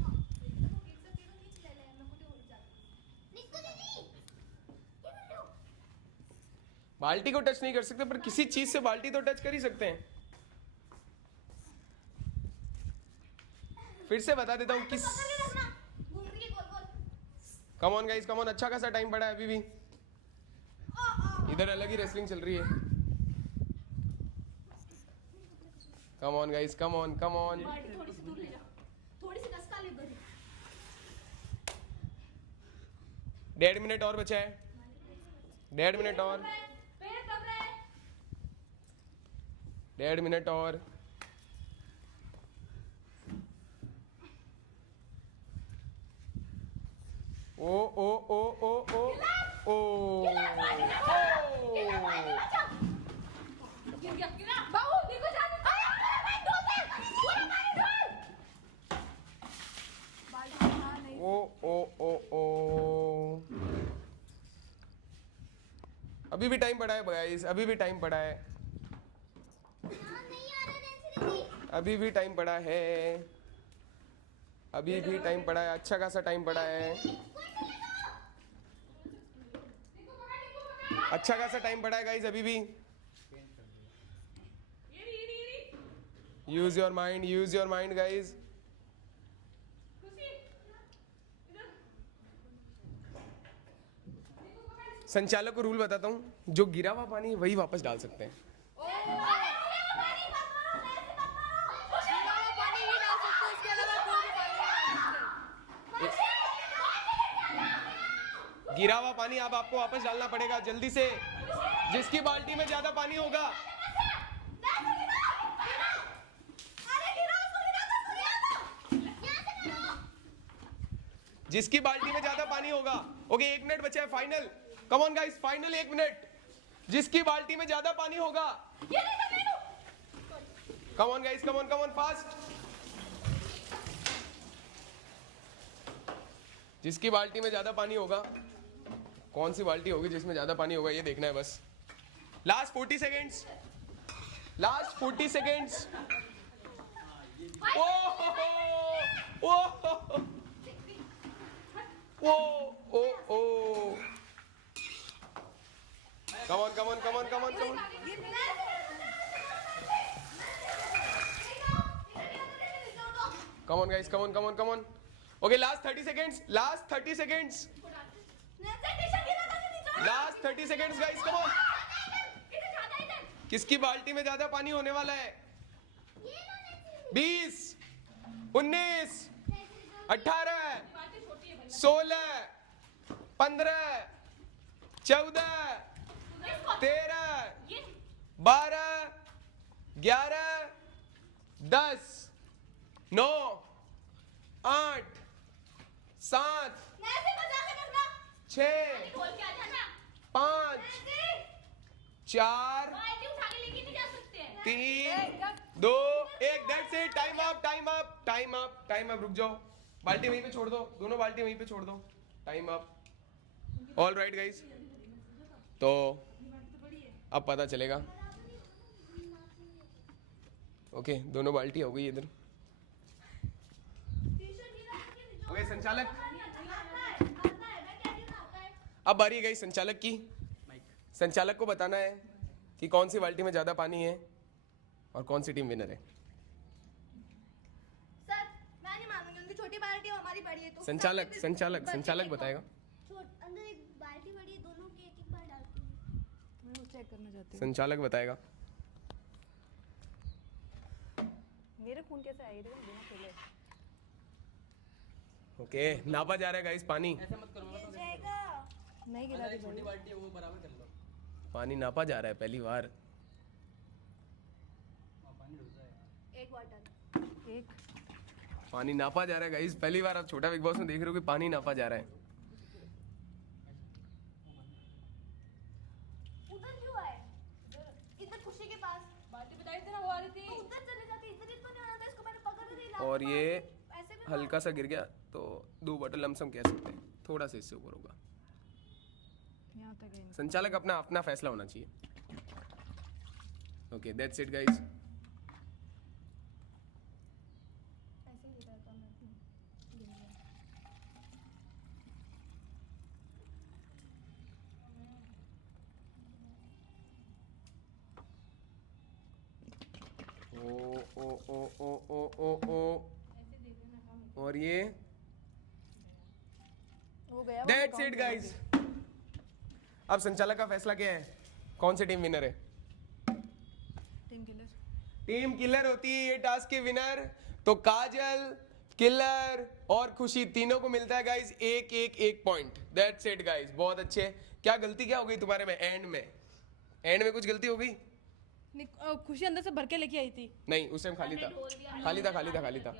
हाँ, तो वो खींच सकती है तो खींच ले मैं खुद ही उड़ जाती। निक्को दीदी, क्या कर रहे हो? बाल्टी को टच नहीं कर सकते पर किसी चीज से बाल्टी तो टच कर ही सकते हैं। फिर से बता देता हूँ किस। पकड़ के रखना, घूम रही है गोल गोल। Come on guys, come on, अच्छा खासा टाइम पड़ा है अभी भी। इधर अलग ही रेसलिंग चल रही है। कम on guys, come on. Party थोड़ी सी दूर ले जा, थोड़ी सी कसका ले बड़ी। 1.5 मिनट और बचा है, 1.5 मिनट और, पेड़ कब रहे? 1.5 मिनट और। ओ ओ ओ ओ ओ ओ गिर गया बाबू, देखो जाने। अरे पूरा पानी ढोल दे, पूरा पानी ढोल। ओ ओ ओ ओ। अभी भी टाइम पड़ा है गाइस, अभी भी टाइम पड़ा है, हाँ, नहीं आ रहा नैन्सी दीदी। अभी भी टाइम पड़ा है, अभी भी टाइम पड़ा है, अच्छा खासा टाइम पड़ा है, अच्छा खासा टाइम पड़ा है गाइस अभी भी। Use your mind guys. संचालक को रूल बताता हूँ, जो गिरा हुआ पानी वही वापस डाल सकते हैं। गिरा हुआ पानी अब आपको वापस डालना पड़ेगा जल्दी से, जिसकी बाल्टी में ज्यादा पानी होगा। जिसकी बाल्टी में ज्यादा पानी होगा। ओके 1 मिनट बचा है final. Come on guys, final 1 minute. जिसकी बाल्टी में ज्यादा पानी होगा। कम on guys, come on fast. जिसकी बाल्टी में ज्यादा पानी होगा, कौन सी बाल्टी होगी जिसमें ज्यादा पानी होगा ये देखना है बस। Last 40 seconds, last 40 seconds. ओ ओ ओ ओ। Come on come on come on come on come on. Come on guys, come on come on come on. Okay last 30 seconds, last 30 seconds. Nancy t shirt गिरा था नीचे। Last 30 seconds guys, come on. किसकी बाल्टी में ज्यादा पानी होने वाला है? 20, 19, 18, 16, 15, 14, 13, 12, 11, 10, 9, 8, 7, 6, 5, 4, 3, 2, 1, that's it. Time up, time up, time up, time up. रुक जाओ, बाल्टी वहीं पे छोड़ दो, दोनों बाल्टी वहीं पे छोड़ दो। Time up. All right guys, तो अब पता चलेगा। ओके, दोनों बाल्टी हो गई इधर। ओके संचालक, अब बारी गई संचालक की। संचालक को बताना है कि कौन सी बाल्टी में ज्यादा पानी है और कौन सी टीम विनर है। सर मैं नहीं मानूंगी, उनकी छोटी बाल्टी है, हमारी बड़ी है। तो संचालक संचालक संचालक बताएगा। अंदर एक बाल्टी बड़ी है, दोनों की एक एक बार डालती हूँ। मैं वो चेक करना चाहती संचालक बताएगा। हूँ मेरे खून कैसे आई देखो बिना खेले। ओके, नापा जा रहा है गाइस पानी। ऐसे मत करो ना, तो जाएगा। नहीं गिरा अंदर दी एक छोटी बाल्टी है वो बराबर कर लो। पानी नापा जा रहा है पहली बार। पानी डूब जाएगा। एक बॉटल। एक पानी नापा जा रहा है गाइस, पहली बार आप छोटा बिग बॉस में देख रहे हो कि पानी नापा जा रहा है। उधर क्यों आए? इधर खुशी के पास। बाल्टी बताई थी ना, वो आ रही थी। तो उधर चले जाते, इधर तो नहीं आना था, इसको मैंने पकड़ नहीं लाया। और ये ऐसे भी हल्का सा गिर गया तो 2 बॉटल लमसम कह सकते हैं, थोड़ा सा इससे ऊपर होगा। यहाँ तक है। संचालक अपना अपना फैसला होना चाहिए। Okay that's it guys. ऐसे ही रहता मैं। ओ ओ ओ ओ ओ ओ ओ और ये वो गया दैट्स इट गाइस। अब संचालक का फैसला क्या है, कौन सी टीम विनर है? Team killer. टीम किलर होती है ये टास्क की विनर। तो काजल, किलर और खुशी तीनों को मिलता है गाइस एक एक एक पॉइंट। दैट्स इट गाइस, बहुत अच्छे। क्या गलती क्या हो गई तुम्हारे में? एंड में कुछ गलती हो गई? खुशी अंदर से भर के लेके आई थी। नहीं, उस टाइम खाली था, खाली था, खाली था, खाली था।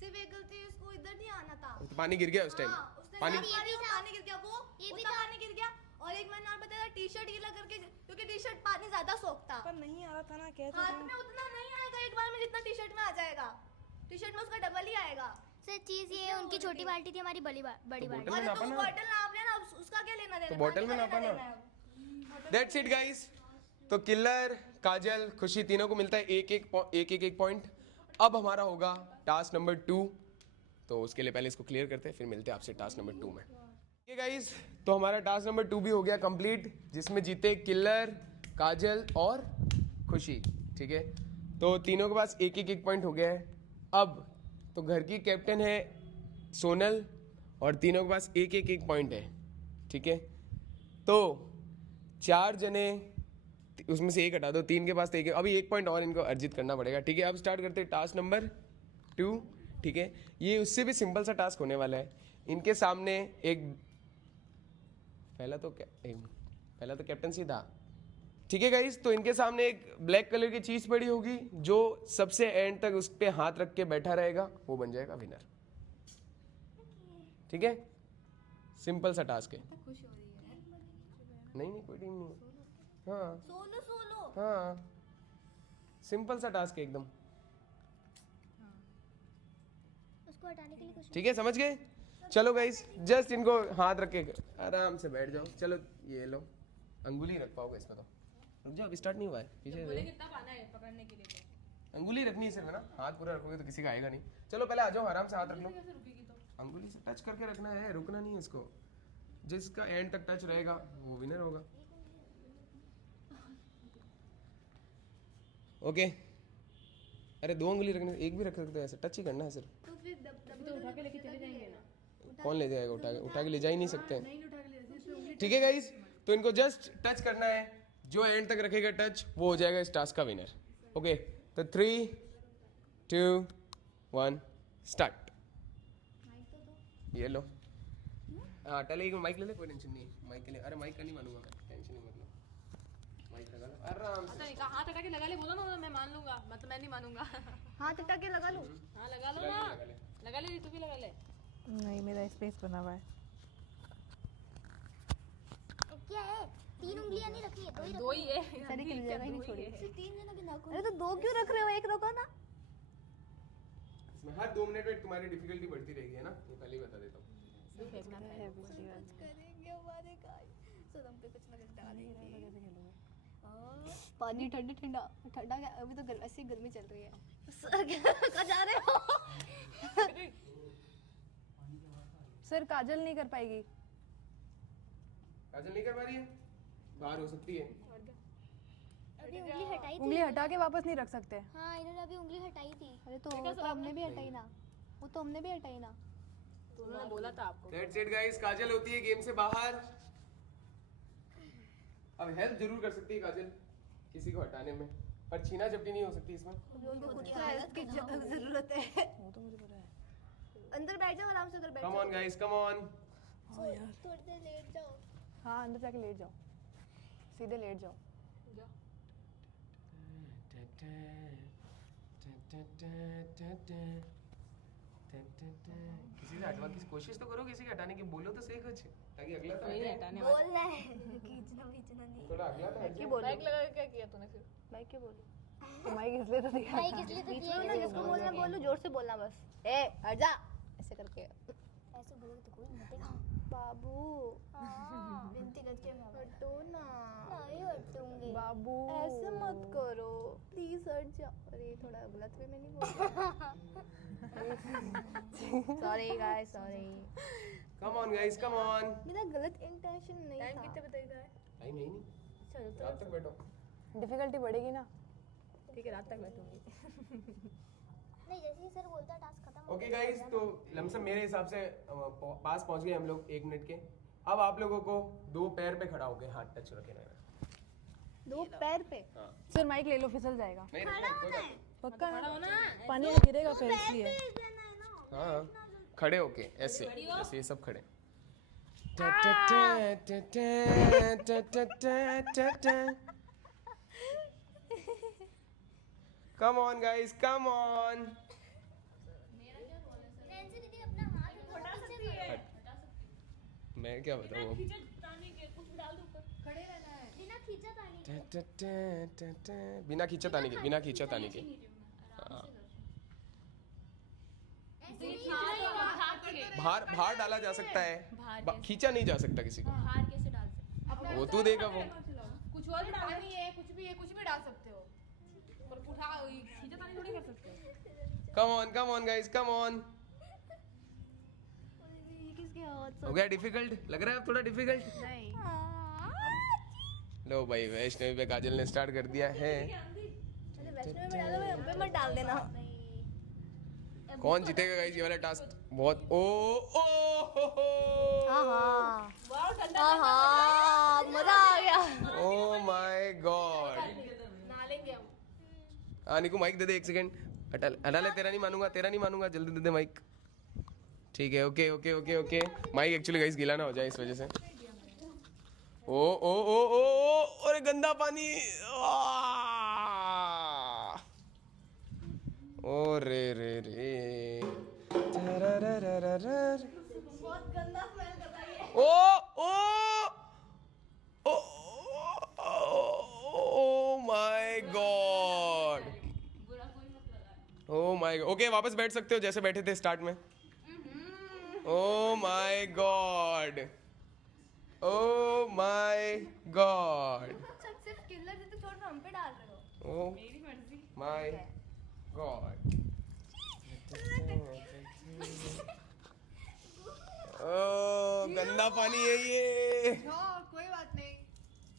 सिर्फ एक गलती है, उसको इधर नहीं आना था। तो पानी गिर गया उस टाइम। हाँ, उसने पानी पानी गिर गया, वो उतना पानी गिर गया। और एक मैंने और बताया टी-शर्ट गीला करके, क्योंकि टी-शर्ट पानी ज्यादा सोखता। पर नहीं आ रहा था ना, कहते हाथ में उतना नहीं आएगा एक बार में जितना टी-शर्ट में आ जाएगा। टी-शर्ट में उसका डबल ही आएगा। सर चीज ये है, उनकी छोटी बाल्टी थी, हमारी बड़ी बड़ी बाल्टी। बोतल में अरे नापा तो ना। बॉटल नाप लेना, उसका क्या लेना देना? तो बॉटल में पानी का नापा लेना ना। देना है। That's it guys. तो किलर, काजल, खुशी तीनों को मिलता है एक एक पॉइंट। अब हमारा होगा टास्क नंबर 2। तो उसके लिए पहले इसको क्लियर करते हैं, फिर मिलते हैं आपसे टास्क नंबर 2 में। ये गाइस, तो हमारा टास्क नंबर 2 भी हो गया कंप्लीट, जिसमें जीते किलर, काजल और खुशी। ठीक है, तो तीनों के पास एक एक पॉइंट हो गया है। अब तो घर की कैप्टन है सोनल और तीनों के पास एक एक पॉइंट है। ठीक है, तो 4 जने उसमें से एक हटा दो, 3 के पास तो एक, अभी 1 पॉइंट और इनको अर्जित करना पड़ेगा। ठीक है, अब स्टार्ट करते हैं टास्क नंबर 2। ठीक है, ये उससे भी सिंपल सा टास्क होने वाला है। इनके सामने एक पहला तो कैप्टनसी था। ठीक है गाइस, तो इनके सामने एक ब्लैक कलर की चीज पड़ी होगी, जो सबसे एंड तक उस पे हाथ रख के बैठा रहेगा वो बन जाएगा विनर। ठीक है, सिंपल सा टास्क है। नहीं कोई टीम नहीं है। हाँ सोलो हाँ, सिंपल सा टास्क है एकदम। उसको हटाने के लिए कुछ ठीक है, समझ गए? चलो गाइस, जस्ट इनको हाथ रख के आराम से बैठ जाओ। चलो ये लो, अंगुली रख पाओगे इसमें? तो रुक जाओ, अभी स्टार्ट नहीं हुआ है, पीछे बोले कितना पाना है पकड़ने के लिए? तो अंगुली रखनी है सिर्फ, है ना? हाथ पूरा रखोगे तो किसी का आएगा नहीं। चलो पहले आ जाओ, आराम से हाथ रख लो। कैसे रुकेगी? तो अंगुली से टच करके रखना है, रुकना नहीं है इसको। जिसका एंड तक टच रहेगा वो विनर होगा। ओके, अरे 2 अंगुली रखने, एक भी रख सकते हो, ऐसे टच ही करना है सिर्फ। तो फिर तो उठा के लेके चले जाएंगे ना। कौन ले जाएगा? उठा के ले जा ही नहीं सकते। नहीं उठा के ले, ठीक है गाइस, तो इनको जस्ट टच करना है, जो एंड तक रखेगा टच वो हो जाएगा इस टास्क का विनर। ओके, तो 3 2 1 स्टार्ट। ये लो। हाँ टले, एक माइक ले ले, कोई टेंशन नहीं है माइक के लिए। अरे माइक का नहीं मानूंगा मैं, टेंशन नहीं मतलब। माइक लगा लो आराम से। अच्छा हाथ हटा के लगा ले, बोलो ना, मैं मान लूंगा, मतलब मैं नहीं मानूंगा। हाथ हटा के लगा लूं? हाँ लगा लो ना, लगा ले, तू भी लगा ले। नहीं मेरा स्पेस बना हुआ है। क्या है, 3 उंगलियां नहीं रखनी है, 2 ही दो ही है, सारी की जगह ही नहीं छोड़ी। सिर्फ 3 जनों के नाखून। अरे तो 2 क्यों रख रहे हो, एक रखो ना। इसमें हर 2 मिनट में तुम्हारी डिफिकल्टी बढ़ती रहेगी, है ना, ये पहले ही बता देता हूँ। करेंगे हमारे गाइस, सर हम पे कुछ ना कुछ डालेंगे। पानी ठंडा ठंडा ठंडा, अभी तो ऐसी गर्मी चल रही है। सर कहाँ जा रहे हो? सर काजल नहीं कर पाएगी। काजल नहीं कर पा रही है, बाहर हो सकती है। अभी उंगली हटाई थी। उंगली हटा के वापस नहीं रख सकते। हाँ इन्होंने अभी उंगली हटाई थी। अरे तो वो तो हमने भी हटाई ना, वो तो हमने भी हटाई ना। तो उन्होंने बोला था आपको। दैट्स इट गाइस, काजल होती है गेम से बाहर। अब हेल्प जरूर कर सकती है काजल किसी को हटाने में, पर छीना झपटी नहीं हो सकती इसमें। उनको खुद की हेल्प की जरूरत है। वो तो मुझे पता है। अंदर बैठ जाओ, आराम से उधर बैठ कम जाओ। On guys, come on. थोड़ी देर लेट जाओ। हाँ अंदर जाके लेट जाओ, सीधे लेट जाओ। किसी से हटवा की कोशिश तो करो, किसी के हटाने की बोलो तो सही कुछ, ताकि अगला तो कोई नहीं हटे। हटाने वाला। बोलना है, खींचना खींचना नहीं। थोड़ा अगला तो हट क्यों जाए। बोल माइक लगा के क्या किया तूने फिर? माइक क्यों बोलूं? तो माइक इसलिए तो दिया। माइक इसलिए तो बीच दिया में है ना, कि जिसको वो बोलना बोलो, जोर से बोलना बस। ए हट जा, ऐसे करके। ऐसे बोलोगे तो कोई नहीं हटेगा। बाबू हाँ विनती करके हटो ना। नहीं हटूंगी। बाबू ऐसे मत करो प्लीज, हट जाओ। अरे थोड़ा गलत वे में नहीं बोल। Sorry guys, sorry. Come on guys, come on. मेरा गलत इंटेंशन नहीं था। टाइम कितने बताएगा? टाइम है ही नहीं, चलो तो रात तक बैठो। डिफिकल्टी बढ़ेगी ना। ठीक है रात तक बैठूंगी। नहीं जैसे ही सर बोलता टास्क खत्म हो ओके गया, गाइस, तो लमसम मेरे हिसाब से पास पहुंच गए हम लोग 1 मिनट के। अब आप लोगों को 2 पैर पे खड़ा होके हाथ टच रखे रहना है। 2 पैर पे। हाँ सर माइक ले लो, फिसल जाएगा। नहीं रखना है, कोई बात नहीं। पक्का पानी में गिरेगा फिर इसलिए। हाँ खड़े होके ऐसे ऐसे, ये सब खड़े। कम on guys, come on. Nancy दीदी अपना हाथ हटा सकती है। मैं क्या बताऊँ अब। बिना खींचा तानी बिना खींचा तानी के, बिना खींचा तानी के। हाँ। बाहर बाहर डाला जा सकता है, खींचा नहीं जा सकता किसी को। बाहर कैसे डाल सकते? वो तू देगा वो। कुछ और भी डालनी है, कुछ भी है, कुछ भी डाल सकते हो, पर उठा खींचा तानी थोड़ी कर सकते हो। कम ऑन गाइस, कम ऑन। किसके हाथ? हो गया डिफिकल्ट, लग रहा है अब थोड़ा डिफिकल्ट। नहीं। लो भाई, वैष्णवी पे काजल ने स्टार्ट कर दिया है। अरे वैष्णवी में डालो, हम पे मत डाल देना। कौन जीतेगा गाइस ये वाला टास्क? बहुत ओ ओ हो। आहा मजा आ गया। ओ माय गॉड। नालेंगे हम। हाँ निकू माइक दे दे, 1 सेकंड। हटा ले, तेरा नहीं मानूंगा, तेरा नहीं मानूंगा, जल्दी दे दे माइक। ठीक है, okay okay okay okay. Mic actually guys गीला ना हो जाए इस वजह से। ओ ओ ओ ओ ओ, अरे गंदा पानी। ओ रे रे रे। बहुत गंदा स्मेल कर रहा है। Oh O oh my god, oh my god. Okay वापस बैठ सकते हो जैसे बैठे थे स्टार्ट में। Oh my god, oh my god, सिर्फ किलर जितने छोड़ हम पे डाल रहे हो। ओ माय गॉड। ओ गंदा पानी है ये। हाँ कोई बात नहीं,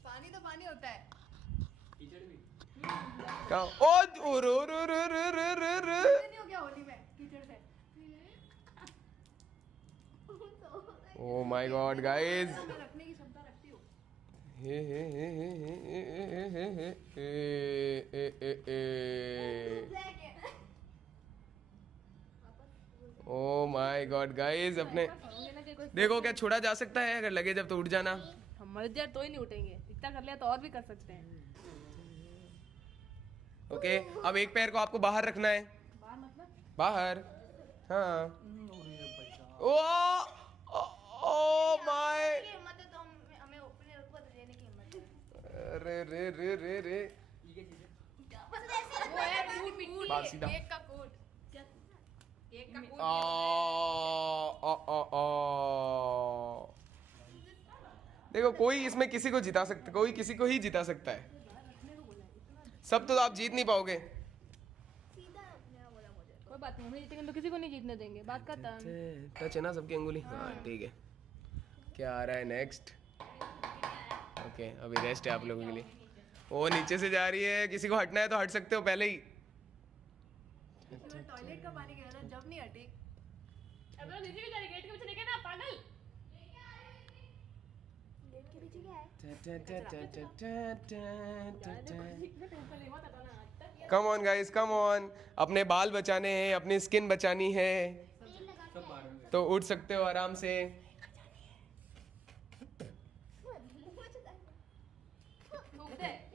पानी तो पानी होता है। कहाँ? ओ रो रो रो रो रो रो रो। नहीं हो गया होली में कीचड़ से। ओ माय गॉड गाइस, मैं रखने की क्षमता रखती हूँ। ओ माय गॉड गाइस, अपने देखो क्या छोड़ा जा सकता है, अगर लगे जब तो उठ जाना। हम मर जाए तो ही नहीं उठेंगे, इतना कर लिया तो और भी कर सकते हैं। ओके, अब एक पैर को आपको बाहर रखना है, बाहर मतलब बाहर। हाँ, ओ ओ माय, हिम्मत है तो हमें अपने ऊपर लेने की हिम्मत है। रे रे रे रे रे, वो है कूट, बाल सीधा। एक का कूट, एक का कूट। देखो कोई इसमें किसी को जिता सकता, कोई किसी को ही जिता सकता है, सब तो आप जीत नहीं पाओगे। कोई बात नहीं, हम जीतेंगे तो किसी को नहीं जीतने देंगे, बात का टच है ना सबकी अंगुली, हाँ ठीक है। क्या आ रहा है नेक्स्ट? ओके, अभी रेस्ट है आप लोगों के लिए। वो नीचे से जा रही है, किसी को हटना है तो हट सकते हो पहले ही। टॉयलेट का पानी गिरा था जब नहीं हटी। अब तो नीचे भी जा रही, गेट के पीछे देखे ना पागल। गेट के पीछे क्या है? कम ऑन गाइस, कम ऑन, अपने बाल बचाने हैं, अपनी स्किन बचानी है, तो उठ सकते हो आराम से।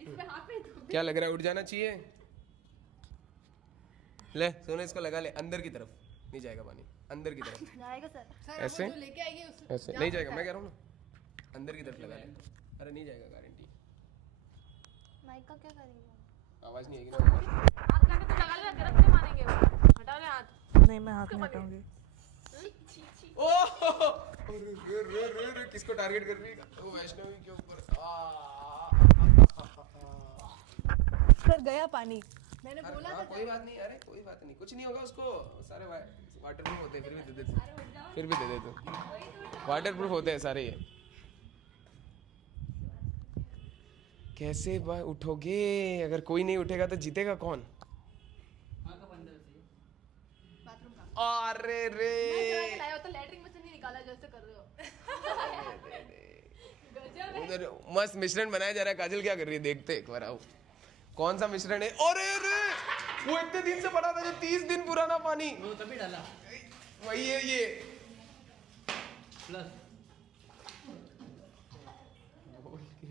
इसमें हाथ पे क्या लग रहा है, उठ जाना चाहिए? ले सोने, इसको लगा ले, अंदर की तरफ नहीं जाएगा पानी, अंदर की तरफ। जाएगा सर। सर ऐसे? वो जो लेके आएगी उस ऐसे नहीं जाएगा, मैं कह रहा हूँ ना, अंदर की तरफ लगा ले। अरे नहीं जाएगा, गारंटी। माइक का क्या करेंगे? आवाज नहीं आएगी ना। हाथ लगा के लगा ले, गिरफ्त नहीं मारेंगे वो। हटा ले हाथ। नहीं, मैं हाथ नहीं हटाऊंगी। ओह रे, किसको टारगेट कर रही है? ओ वैष्णवी के ऊपर। सर गया पानी। मैंने अरे बोला हाँ, था कोई बात नहीं, अरे कोई बात नहीं, कुछ नहीं होगा उसको, सारे वाटर प्रूफ होते हैं, फिर भी दे देते, फिर भी दे देते, वाटर प्रूफ होते हैं सारे ये। कैसे उठोगे? अगर कोई नहीं उठेगा तो जीतेगा कौन? हाँ कब अंदर से बाथरूम का। अरे रे, मैं लाया हो तो लैट्रिन में से नहीं निकाला जैसे कर रहे हो। उधर मस्त मिश्रण बनाया जा रहा है। काजल क्या कर रही है, देखते एक बार आओ, कौन सा मिश्रण है? अरे रे, वो इतने दिन से पड़ा था जो 30 दिन पुराना पानी, वो तभी डाला वही है ये। प्लस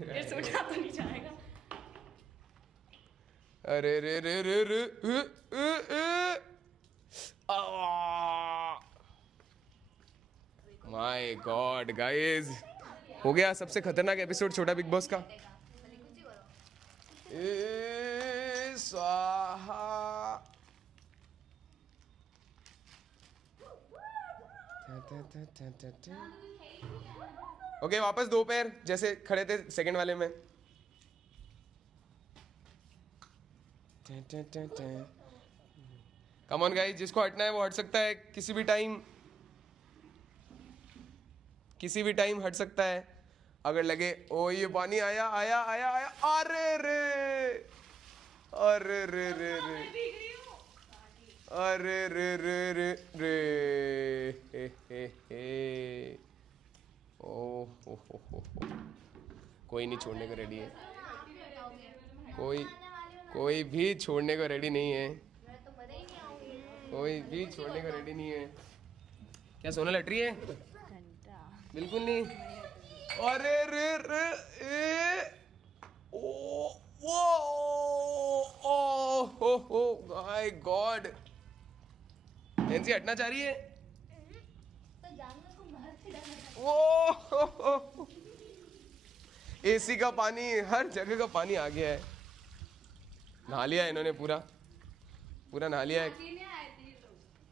ये सोचा तो नहीं जाएगा। अरे रे रे रे रे माय गॉड गाइस, हो गया सबसे खतरनाक एपिसोड छोटा बिग बॉस का। ए स्वाहा। ओके, वापस दो पैर जैसे खड़े थे सेकंड वाले में। कम ऑन गाइस, जिसको हटना है वो हट सकता है किसी भी टाइम, किसी भी टाइम हट सकता है अगर लगे। ओ ये पानी आया आया आया आया, अरे रे, अरे रे रे रे, अरे रे रे रे रे, हे। ओ हो। कोई नहीं छोड़ने को रेडी है, कोई भी छोड़ने को रेडी नहीं है, कोई भी छोड़ने को रेडी नहीं है। क्या सोना लट रही है? बिल्कुल नहीं। अरे रे रे ए, ओ वो, ओ हो माय गॉड। नैंसी हटना चाह रही है? तो जानवर को मार के डाला। वो एसी का पानी, हर जगह का पानी आ गया है। नहा लिया है इन्होंने, पूरा नहा लिया है,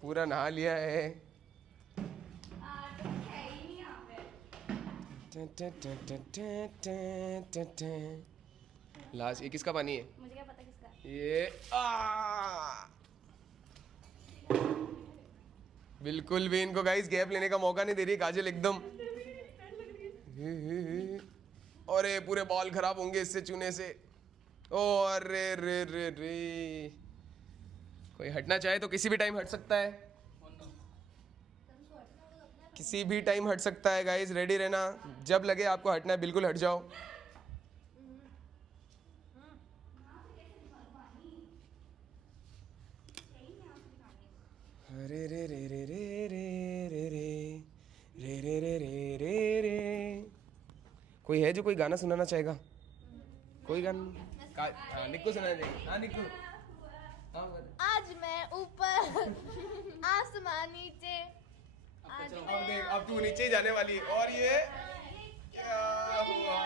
पूरा नहा लिया है। लास्ट, ये किसका पानी है? मुझे क्या पता किसका है? ये बिल्कुल भी इनको गाइस गैप लेने का मौका नहीं दे रही काजल एकदम। अरे पूरे बाल खराब होंगे इससे, चूने से। ओ अरे रे रे रे, कोई हटना चाहे तो किसी भी टाइम हट सकता है, किसी भी टाइम हट सकता है गाइस, रेडी रहना, जब लगे आपको हटना है बिल्कुल हट जाओ। रे रे रे रे रे रे रे रे रे रे रे रे। कोई है जो कोई गाना सुनाना चाहेगा? कोई गाना? हाँ निक्कू सुना दे। हाँ निक्कू। हाँ बोल। आज मैं ऊपर आसमान नीचे अब देख, अब तू नीचे ही जाने वाली है। और ये क्या हुआ?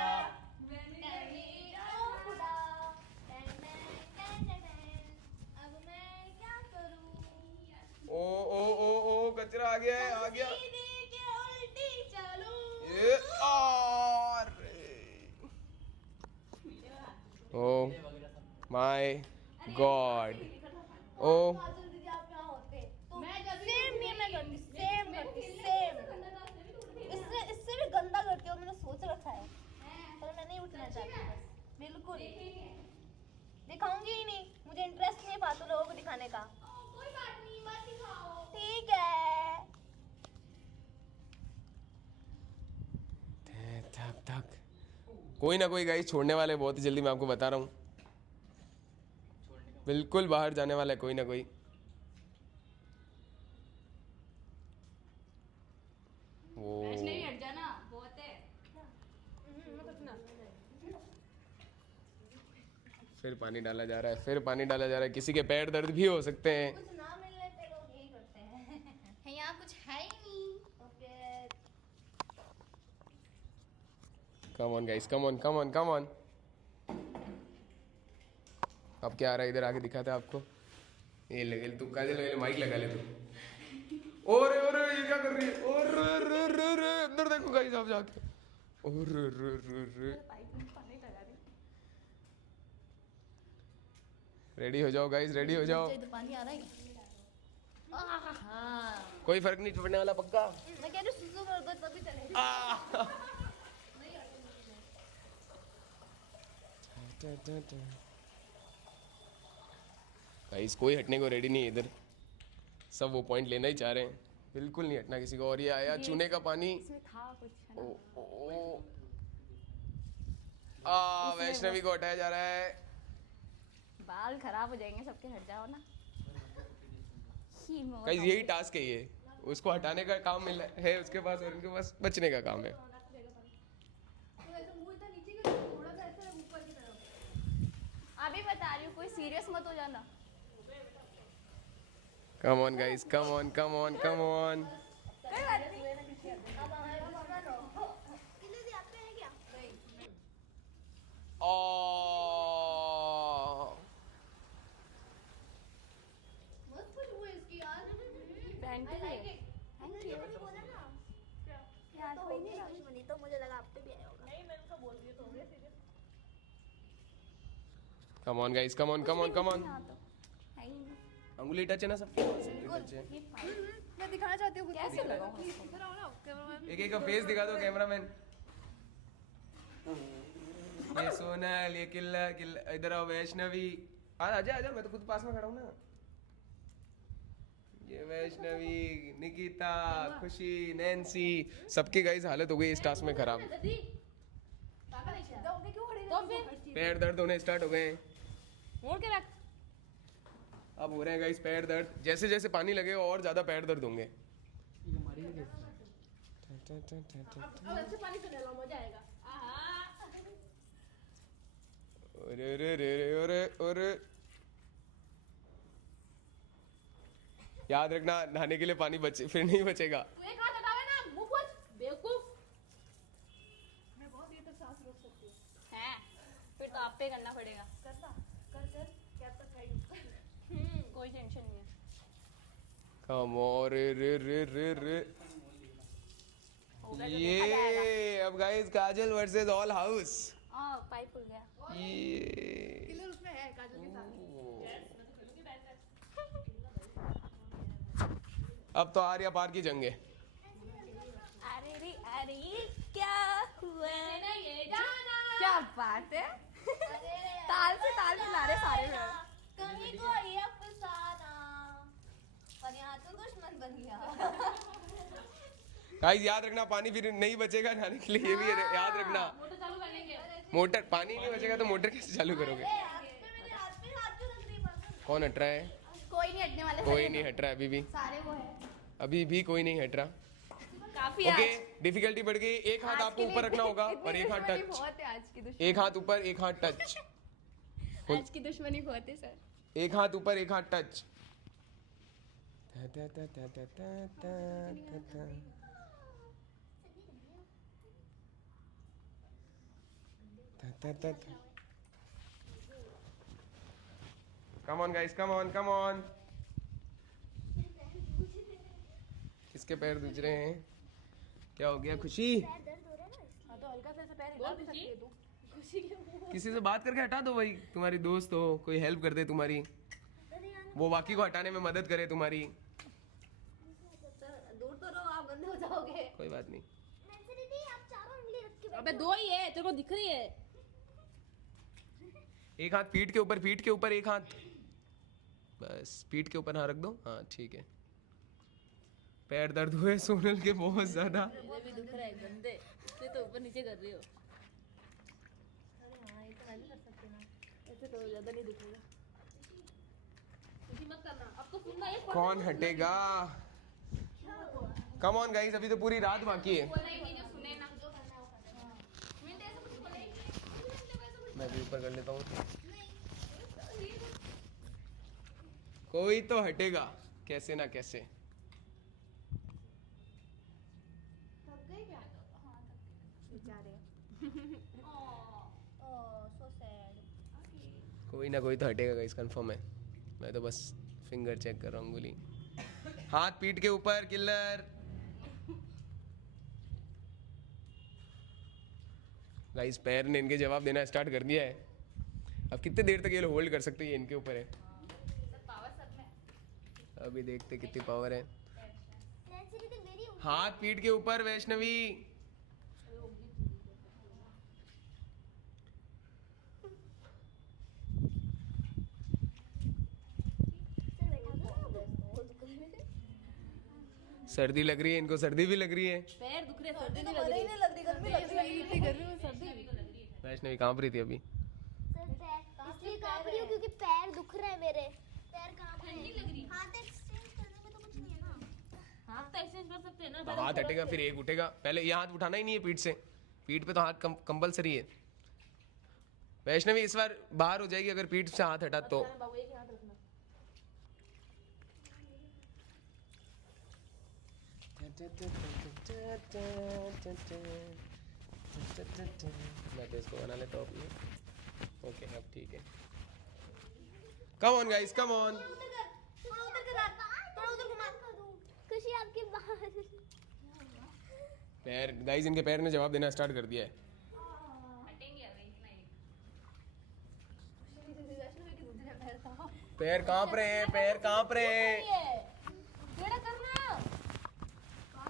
अब मैं क्या करूं? ओ ओ ओ ओ कचरा आ गया है, आ गया। सीधी के उल्टी चलूं। ये और ओ माय गॉड। ओ काजल दीदी आप यहाँ होते तो सेम नहीं मैं करती सेम करती सेम इससे भी गंदा करती हूँ मैंने सोच रखा है पर मैं नहीं उठना चाहती बस बिल्कुल दिखाऊंगी ही नहीं मुझे इंटरेस्ट नहीं है फालतू लोगों को दिखाने का कोई बात नहीं मत दिखाओ। ठीक है थक थक। कोई ना कोई गाइस छोड़ने वाले बहुत ही जल्दी, मैं आपको बता रहा हूँ। बिल्कुल बाहर जाने वाला है कोई ना कोई। वो नहीं हट जाना बहुत है। फिर पानी डाला जा रहा है, फिर पानी डाला जा रहा है। किसी के पैर दर्द भी हो सकते हैं। कुछ ना मिलने पे लोग यही करते हैं। यहाँ कुछ है ही नहीं तो फिर कम on guys, come on come on come on. अब क्या आ रहा है इधर आके दिखाता है आपको। ये लगे तू काजल ले माइक लगा ले तू। और ये क्या कर रही है? और अंदर देखो गाइस आप जाके। और रेडी हो जाओ गाइस, रेडी हो जाओ। तो पानी आ रहा है कोई फर्क नहीं पड़ने वाला पक्का। मैं कह रही हूँ सुसु कर दो तभी चलेगा गाइस कोई हटने को रेडी नहीं है इधर। सब वो पॉइंट लेना ही चाह रहे हैं, बिल्कुल नहीं हटना किसी को। और ये आया चूने का पानी। ओ, ओ, ओ। वैष्णवी को हटाया जा रहा है। बाल खराब हो जाएंगे सबके, हट जाओ ना। गाइस यही टास्क है ये, उसको हटाने का काम मिला है उसके पास और इनके पास बचने का काम है। तो ऐसा मुंह इतना नीचे कर थोड़ा सा ऐसा ऊपर की तरफ। अभी बता रही हूँ कोई सीरियस मत हो जाना। कम on guys, come on come on come on. किले आपके हैं क्या? मस्त खुशबू है इसकी यार। Thank you. I like it. बोला ना यार तो होगी दुश्मनी, तो मुझे लगा आप पे भी आया होगा। कम on guys, come on come on come on. हाँ तो है ही नहीं। अंगुली टच है ना सबके? टच है। मैं दिखाना चाहती हूँ कैसे लगाऊं इसको? एक एक का फेस दिखा दो कैमरामैन। ये सोनल, ये किल्ला किल्ला, इधर आओ वैष्णवी। आजा आजा, मैं तो खुद पास में खड़ा हूँ ना। ये वैष्णवी, निकिता, खुशी, नैन्सी, सबकी गाइस हालत हो गई इस टास्क में खराब। तो फिर पैर दर्द होने स्टार्ट हो गए हैं। मोड़ के रख अब हो रहे हैं गाइस पैर दर्द। जैसे जैसे पानी लगेगा और ज्यादा पैर दर्द होंगे। अब अच्छे पानी से नहलाओ, मजा आएगा। अरे अरे अरे अरे अरे, याद रखना नहाने के लिए पानी बचे फिर नहीं बचेगा। तू एक हाथ हटावे ना, मुंह खोल बेवकूफ। मैं बहुत देर तक सांस रोक सकती हूँ। है फिर तो आप पे करना पड़ेगा। कर क्या तक खाई। कोई टेंशन नहीं है। कम और रे रे रे रे रे। होगा तो देखा ये जाएगा। अब गाइस काजल वर्सेस ऑल हाउस। हाँ पाइप खुल गया। ये किलर उसमें है काजल के साथ अब तो आर या पार की जंग है। अरे रे अरे ये क्या हुआ? ये जाना क्या बात है? ताल से ताल मिला रहे सारे लोग। कहीं को ये अफसाना, पर यहाँ तो दुश्मन बन गया। गाइस याद रखना पानी फिर नहीं बचेगा नहाने के लिए, ये भी याद रखना। मोटर चालू कर लेंगे। मोटर पानी नहीं बचेगा तो मोटर कैसे चालू करोगे? हाथ पे हाथ क्यों रख रही है? कौन हट रहा है? कोई नहीं हटने वाला। कोई नहीं हट रहा अभी भी, सारे वो है। अभी भी कोई नहीं हट रहा। काफी ओके, डिफिकल्टी बढ़ गई। एक हाथ आपको ऊपर रखना होगा और एक हाथ टच। बहुत है आज की दुश्मनी। एक हाथ ऊपर, एक हाथ टच। आज की दुश्मनी बहुत है सर। एक हाथ ऊपर, एक हाथ touch. Come on guys, come on, come on. किसके पैर दूज रहे हैं? क्या हो गया? खुशी? हाँ तो हल्का सा पैर हिला भी सकती है तू। किसी से बात करके हटा दो भाई, तुम्हारी दोस्त हो, कोई हेल्प कर दे तुम्हारी, वो बाकी को हटाने में मदद करे तुम्हारी। दूर तो रहो, आप गंदे हो जाओगे। कोई बात नहीं। नैन्सी दीदी आप चारों उंगली रख के अबे दो ही है, तेरे को दिख रही है। एक हाथ पीठ के ऊपर, पीठ के ऊपर एक हाथ, बस पीठ के ऊपर हाँ रख दो। हाँ ठीक है। पैर दर्द हुए सोनल के बहुत ज्यादा। मुझे भी दिख रहा है गंदे, तू तो ऊपर नीचे कर रही हो। हाँ ये तो नहीं कर सकते ना, ऐसे तो ज्यादा नहीं दिखेगा। तुझी मत करना, अब तो सुनना है। कौन हटेगा? कम ऑन गाइस, अभी तो पूरी रात बाकी है। मैं भी ऊपर कर लेता हूँ। कोई तो हटेगा कैसे ना कैसे। कोई ना कोई तो हटेगा गाइस, कंफर्म है। मैं तो बस फिंगर चेक कर रहा हूँ, अंगुली। हाथ पीठ के ऊपर, किलर। गाइस पैर ने इनके जवाब देना स्टार्ट कर दिया है। अब कितने देर तक ये लोग होल्ड कर सकते हैं, ये इनके ऊपर है। अभी देखते कितनी पावर है। नैन्सी दीदी मेरी उंगली हाथ पीठ के ऊपर वैष्णवी। सर्दी लग रही है इनको, सर्दी भी लग रही है। पैर दुख रहे, सर्दी तो नहीं लग मरे ही रही। नहीं लग रही, गर्मी लग रही है। इतनी गर्मी में सर्दी। वैष्णवी कांप रही थी अभी। सर पैर इसलिए कांप रही हूँ क्योंकि पैर दुख रहे हैं मेरे। पैर कांप रहे हैं। हाथ एक्सचेंज करने में तो कुछ नहीं है ना। हाथ तो एक्सचेंज कर सकते हैं ना। तो हाथ हटेगा फिर एक उठेगा। पहले ये हाथ उठाना ही नहीं है पीठ से, पीठ पे तो हाथ कंपलसरी है। वैष्णवी इस बार बाहर हो जाएगी अगर पीठ से हाथ हटा तो। बाबू एक ही हाथ रखना। मैं तो इसको बना लेता हूँ अपनी। ओके अब ठीक है। कम ऑन गाइस, कम ऑन। थोड़ा उधर कर हाथ, थोड़ा उधर घुमा दूं। खुशी आपके बाल। पैर गाइस, इनके पैर ने जवाब देना स्टार्ट कर दिया है। पैर कांप रहे हैं, पैर कांप रहे हैं। टेढ़ा करना। हाँ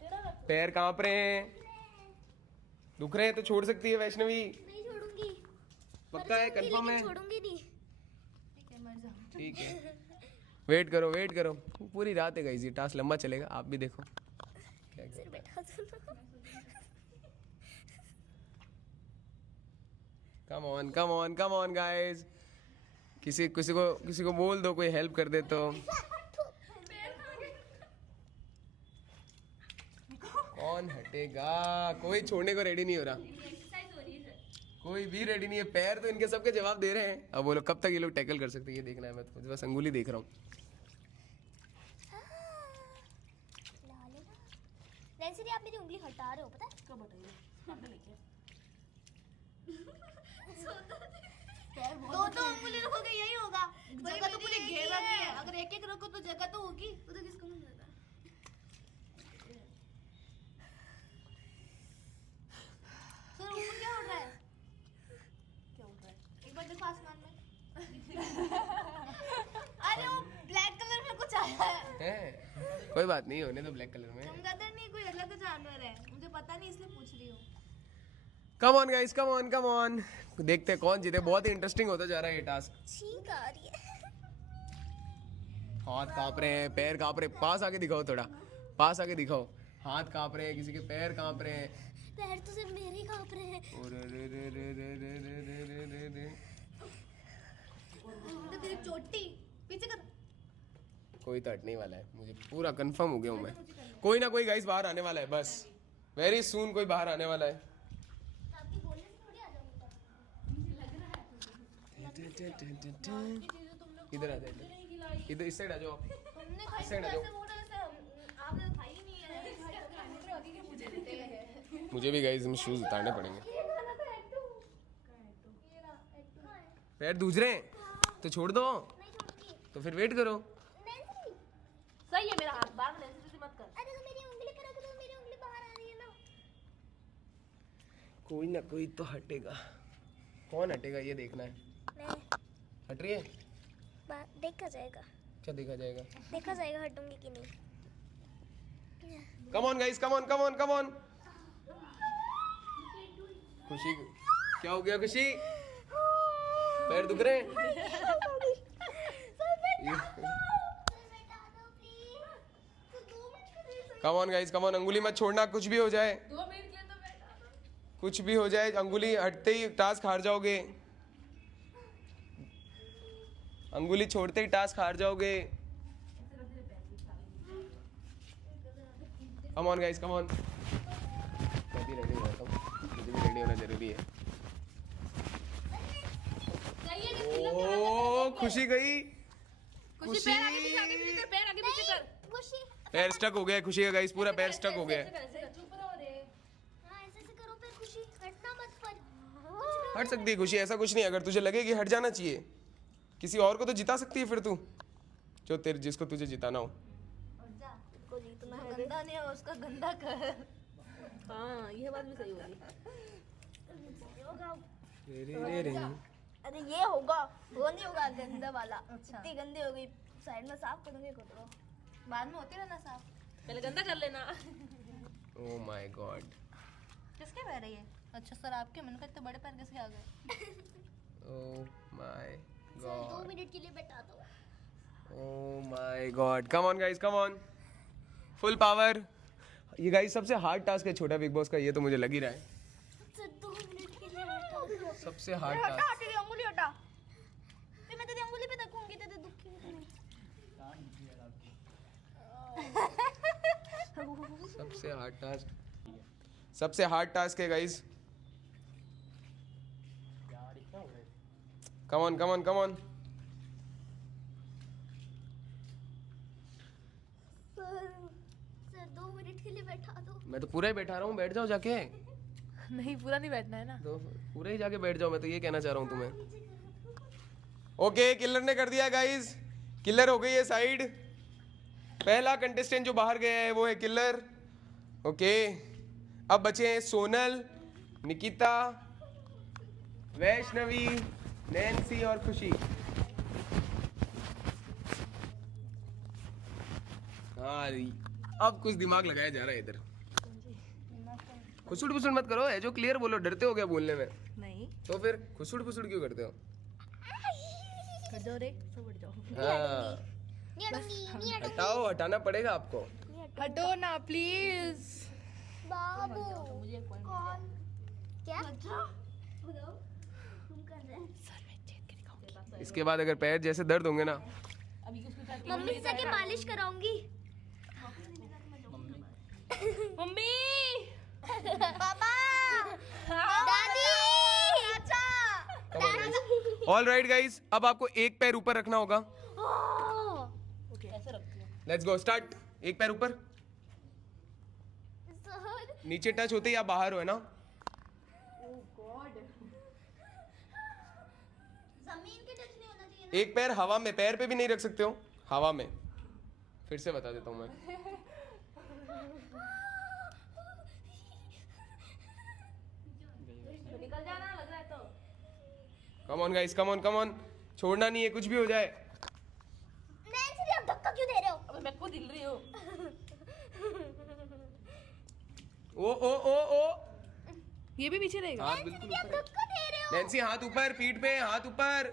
टेढ़ा रख। पैर कांप रहे हैं, दुख रहे हैं तो छोड़ सकती है वैष्णवी। नहीं छोड़ूंगी। पक्का है, कंफर्म है? छोड़ूंगी नहीं। ठीक है मर जाओ। ठीक है, वेट करो, वेट करो। पूरी रात है गाइस, ये टास्क लंबा चलेगा, आप भी देखो क्या सिर बैठा दो। कम on, come on, come on guys. किसी को बोल दो, कोई हेल्प कर दे तो। कौन हटेगा? कोई छोड़ने को रेडी नहीं हो रहा, कोई भी रेडी नहीं है। पैर तो इनके सबके जवाब दे रहे हैं। अब बोलो कब तक ये लोग टैकल कर सकते हैं, ये देखना है। मैं तो बस अंगुली देख रहा हूँ। नैन्सी दी आप मेरी उंगली हटा रहे हो, पता है? कब बताइए। दो उंगली रखोगे यही होगा। जगह तो पूरी घेर रखी है, अगर एक एक रखो तो जगह तो होगी। वो तो किसको नहीं मिलेगा। सर ऊपर क्या उड़ रहा है? क्या उड़ रहा है? एक बार देखो आसमान में। अरे वो ब्लैक कलर में कुछ आया है। कोई बात नहीं, होने दो ब्लैक कलर में। चमगादड़ नहीं, कोई अलग जानवर है, मुझे पता नहीं इसलिए पूछ रही हूँ। Come on guys, come on, come on. देखते हैं कौन जीते। बहुत ही इंटरेस्टिंग होता जा रहा है ये टास्क। छींक आ रही है। हाथ कांप रहे हैं, पैर कांप रहे हैं। पास आके दिखाओ, थोड़ा पास आके दिखाओ। हाथ कांप रहे हैं, किसी के पैर कांप रहे हैं। पैर तो सिर्फ मेरे ही कांप रहे हैं। और रे रे रे रे रे रे रे रे रे रे। तो तेरी चोटी पीछे कर। कोई तो हटने वाला है, मुझे पूरा कंफर्म हो गया हूँ मैं। कोई ना कोई गाइस बाहर आने वाला है, बस वेरी सून कोई बाहर आने वाला है। आपकी बोलने से थोड़ी आ जाऊंगा। इधर आ जाओ, इधर इस साइड आ जाओ। हमने खाई साइड आ जाओ। ऐसे बोल रहे ऐसे आपने तो खाई ही नहीं है। मुझे देते हैं। मुझे भी गाइस में शूज उतारने पड़ेंगे। पैर दूज रहे हैं तो छोड़ दो, नहीं छोड़ूंगी। तो फिर वेट करो। नैन्सी, सही है मेरा हाथ बार में ऐसे मत कर। अरे तो मेरी उंगली पे रख दो, मेरी उंगली बाहर आ रही है ना। कोई ना कोई तो हटेगा। कौन हटेगा ये देखना है। मैं हट रही है, देखा जाएगा, क्या देखा जाएगा। देखा जाएगा हटूंगी कि नहीं। Come on guys, come on come on come on. खुशी क्या हो गया खुशी, पैर दुख रहे हैं। कम ऑन गाइस कम ऑन, अंगुली मत छोड़ना, कुछ भी हो जाए, 2 मिनट के लिए तो बैठा था। कुछ भी हो जाए, अंगुली हटते ही टास्क हार जाओगे। अंगुली छोड़ते ही टास्क हार जाओगे। कम ऑन गाइस कम ऑन। मैं भी रेडी हो जाता हूँ, मुझे भी रेडी होना जरूरी है। ओ खुशी गई, खुशी पैर आगे पीछे कर, पैर आगे पीछे कर। खुशी, पैर स्टक हो गया है खुशी का गाइस, पूरा पैर स्टक हो गया है। हाँ ऐसे ऐसे करो पे खुशी, हटना मत पर। हट सकती है खुशी, ऐसा कुछ नहीं, अगर तुझे लगे कि हट जाना चाहिए, किसी और को तो जिता सकती है फिर तू, जो तेरे जिसको तुझे जिताना हो। गंदा नहीं है उसका गंदा कर। हाँ ये बात भी सही होगी। अरे ये होगा, वो नहीं होगा गंदा वाला। इतनी गंदी हो गई, साइड में साफ करूंगी खुद को। बाद में होती रहना साफ। पहले गंदा कर लेना। ओह माय गॉड, किसके पैर है ये? अच्छा सर आपके, मैंने कहा इतने बड़े पैर किसके आ गए? ओह माय 2 गॉड, मिनट के लिए बैठा दो। Oh my God, come on guys come on, full power. ये गाइस सबसे हार्ड टास्क है छोटा बिग बॉस का, ये तो मुझे लग ही रहा है। सर 2 मिनट के लिए बैठा दो। सबसे हार्ड हटा, टास्क, तेरी उंगली हटा। फिर मैं तेरी उंगली पे रखूंगी, तेरे दुखी नहीं। सबसे हार्ड टास्क, सबसे हार्ड टास्क है guys. Come on come on come on. Sir 2 minute के लिए बैठा दो। मैं तो पूरा ही बैठा रहा हूँ, बैठ जाओ जाके। नहीं पूरा नहीं बैठना है ना। तो पूरे ही जाके बैठ जाओ, मैं तो ये कहना चाह रहा हूँ तुम्हें। ओके किलर ने कर दिया गाइस, किलर हो गई है साइड। पहला कंटेस्टेंट जो बाहर गया है वो है किलर। ओके अब बचे हैं सोनल, निकिता, वैष्णवी, नैन्सी और खुशी। हाँ अब कुछ दिमाग लगाया जा रहा है इधर। खुसुड़ फुसुड़ मत करो, है जो क्लियर बोलो, डरते हो क्या बोलने में? नहीं तो फिर खुसुड़ फुसुड़ क्यों करते हो? हट जाओ रे, सब हट जाओ। हाँ नहीं हटूंगी, नहीं हटूंगी। हटाओ, हटाना पड़ेगा आपको। हटो ना प्लीज। बाबू कौन क्या बताओ तुम कर रहे हैं। इसके बाद अगर पैर जैसे दर्द होंगे ना, मम्मी से जाके मालिश कराऊंगी। मम्मी पापा, दादी, अच्छा ऑल राइट गाइस, अब आपको एक पैर ऊपर रखना होगा। ऐसे रखती हूँ। Let's go start. एक पैर ऊपर, सर नीचे टच होते ही आप बाहर हो, है ना? जमीन के टच नहीं होना चाहिए ना। एक पैर हवा में, पैर पे भी नहीं रख सकते हो, हवा में। फिर से बता देता हूँ मैं। निकल जाना लग रहा है तो। कम ऑन गाइस कम ऑन, छोड़ना नहीं है, कुछ भी हो जाए। नैन्सी आप धक्का क्यों दे रहे हो? अबे मैं खुद हिल रही हूँ। ओ ओ ओ ओ, ये भी पीछे रहेगा। हाथ बिल्कुल आप ऊपर है। धक्का दे रहे हो। नैन्सी हाथ ऊपर, पीठ पे हाथ ऊपर,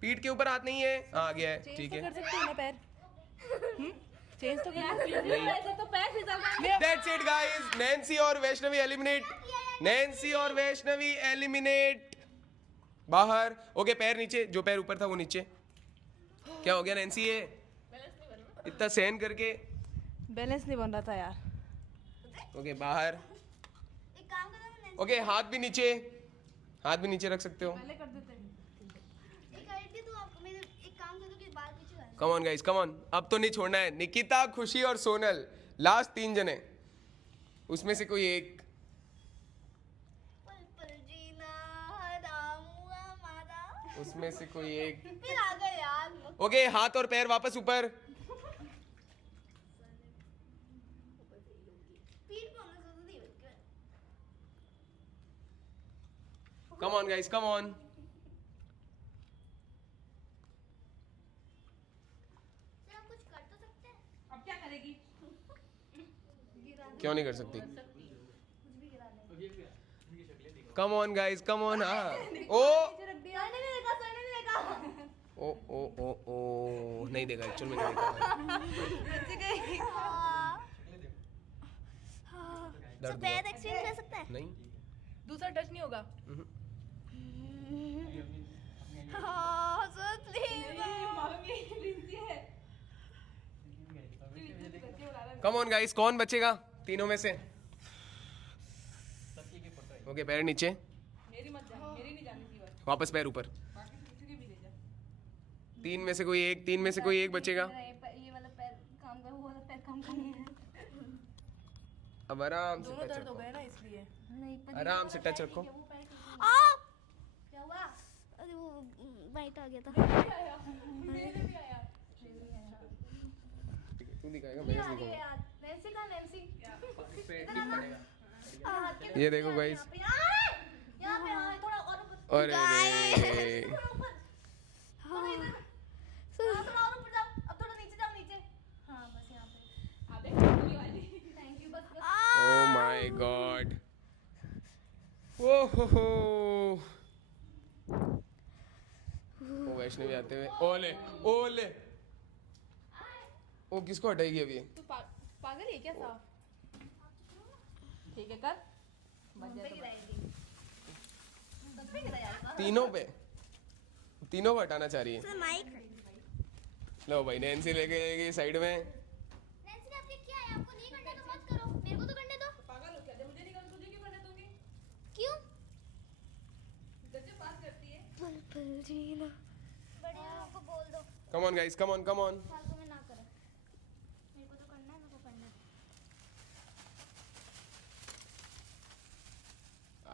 पीठ के ऊपर हाथ नहीं है। हाँ आ गया है, ठीक कर है। सकते हो ना पैर? चेंज तो कर ऐसे तो पैर फिसल रहा है। That's it guys, नैन्सी और वैष्णवी एलिमिनेट, नैन्सी और वैष्णवी एलिमिनेट। बाहर। ओके पैर नीचे, जो पैर ऊपर था वो नीचे। क्या हो गया नैन्सी ये इतना सहन करके? बैलेंस नहीं बन रहा था यार। ओके बाहर। एक काम करो ना नैन्सी, ओके हाथ भी नीचे, हाथ भी नीचे रख सकते हो। पहले कर देते हैं। एक आइडिया दो आप मेरे, एक काम करो कि बाल पीछे कर। कम ऑन गाइस कम ऑन, अब तो नहीं छोड़ना है। निकिता, खुशी और सोनल, लास्ट 3 जने, उसमें से कोई एक। पल पल जीना हराम हुआ हमारा। उसमें से कोई एक। फिर आ गए यार। ओके हाथ और पैर वापस ऊपर। पीठ पोना जरूरी है। कम on guys come on. Sir आप कुछ कर तो सकते हैं। अब क्या करेगी? क्यों नहीं कर सकती? कम ऑन गाइस कम ऑन। हाँ ओ ओ ओ ओ ओ नहीं देखा एक्चुअल में, नहीं देखा। दर्द हुआ? पैर एक्सचेंज कर सकते हैं। नहीं। दूसरा टच नहीं होगा। हाँ sir please. Come on guys, कौन बचेगा तीनों में से? ओके पैर नीचे, मेरी मत जानी, मेरी नहीं जानी थी बस। वापस पैर ऊपर। बाकी किसी की भी ले जा। 3 में से कोई एक, 3 में से कोई एक बचेगा। ये वाला पैर काम कर, वो वाला पैर काम कर नहीं है। अब आराम से दोनों टच दर्द हो रखो, गए ना इसलिए। नहीं पर आराम से टच रखो। क्या हुआ? अरे वो वाइट आ गया था। मेरे भी आया। तू दिखाएगा, मैं नहीं दिखाऊंगा। यार नैन्सी का नैन्सी ये देखो गाइस, यहाँ पे हाँ थोड़ा और ऊपर। अरे रे। थोड़ा ऊपर, थोड़ा इधर, थोड़ा और ऊपर जाओ। अब थोड़ा नीचे जाओ, नीचे। हाँ बस यहाँ पे। आप देख ये वाली। थैंक यू बस। Oh my god. ओ वैष्णवी आते हुए, ओले ओले। ओ किसको हटाएगी अभी? तू पागल है क्या साफ? ठीक है कर। तीनों पे, तीनों को हटाना चाह रही है। Sir mic. लो भाई नैन्सी लेके गई साइड में। नैन्सी ने आपने क्या है? आपको नहीं करना तो मत करो, मेरे को तो करने दो। पागल हो क्या? जब मुझे नहीं करना तुझे क्यों करने दूंगी? क्यों? गजब बात करती है। पल पल जीना। बड़े लोगों को बोल दो कम on guys come on come on. फालतू में ना करो। मेरे को तो करना है, मेरे को करना है।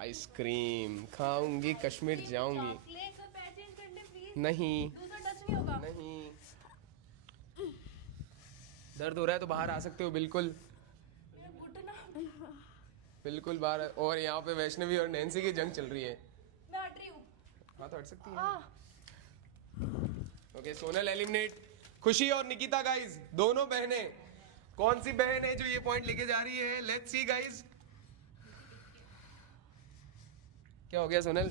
आइसक्रीम खाऊंगी, कश्मीर जाऊंगी। सर पैर चेंज कर ले प्लीज। नहीं दूसरा टच नहीं होगा। नहीं। दर्द हो रहा है तो बाहर आ सकते हो, बिल्कुल मेरा घुटना। बिल्कुल बाहर। और यहाँ पे वैष्णवी और नैन्सी की जंग चल रही है। मैं हट रही हूँ। हाँ तो हट सकती है। Okay Sonal eliminate. खुशी और निकिता गाइस, दोनों बहनें। कौन सी बहन है जो ये पॉइंट लेके जा रही है? Let's see guys. क्या हो गया सोनल?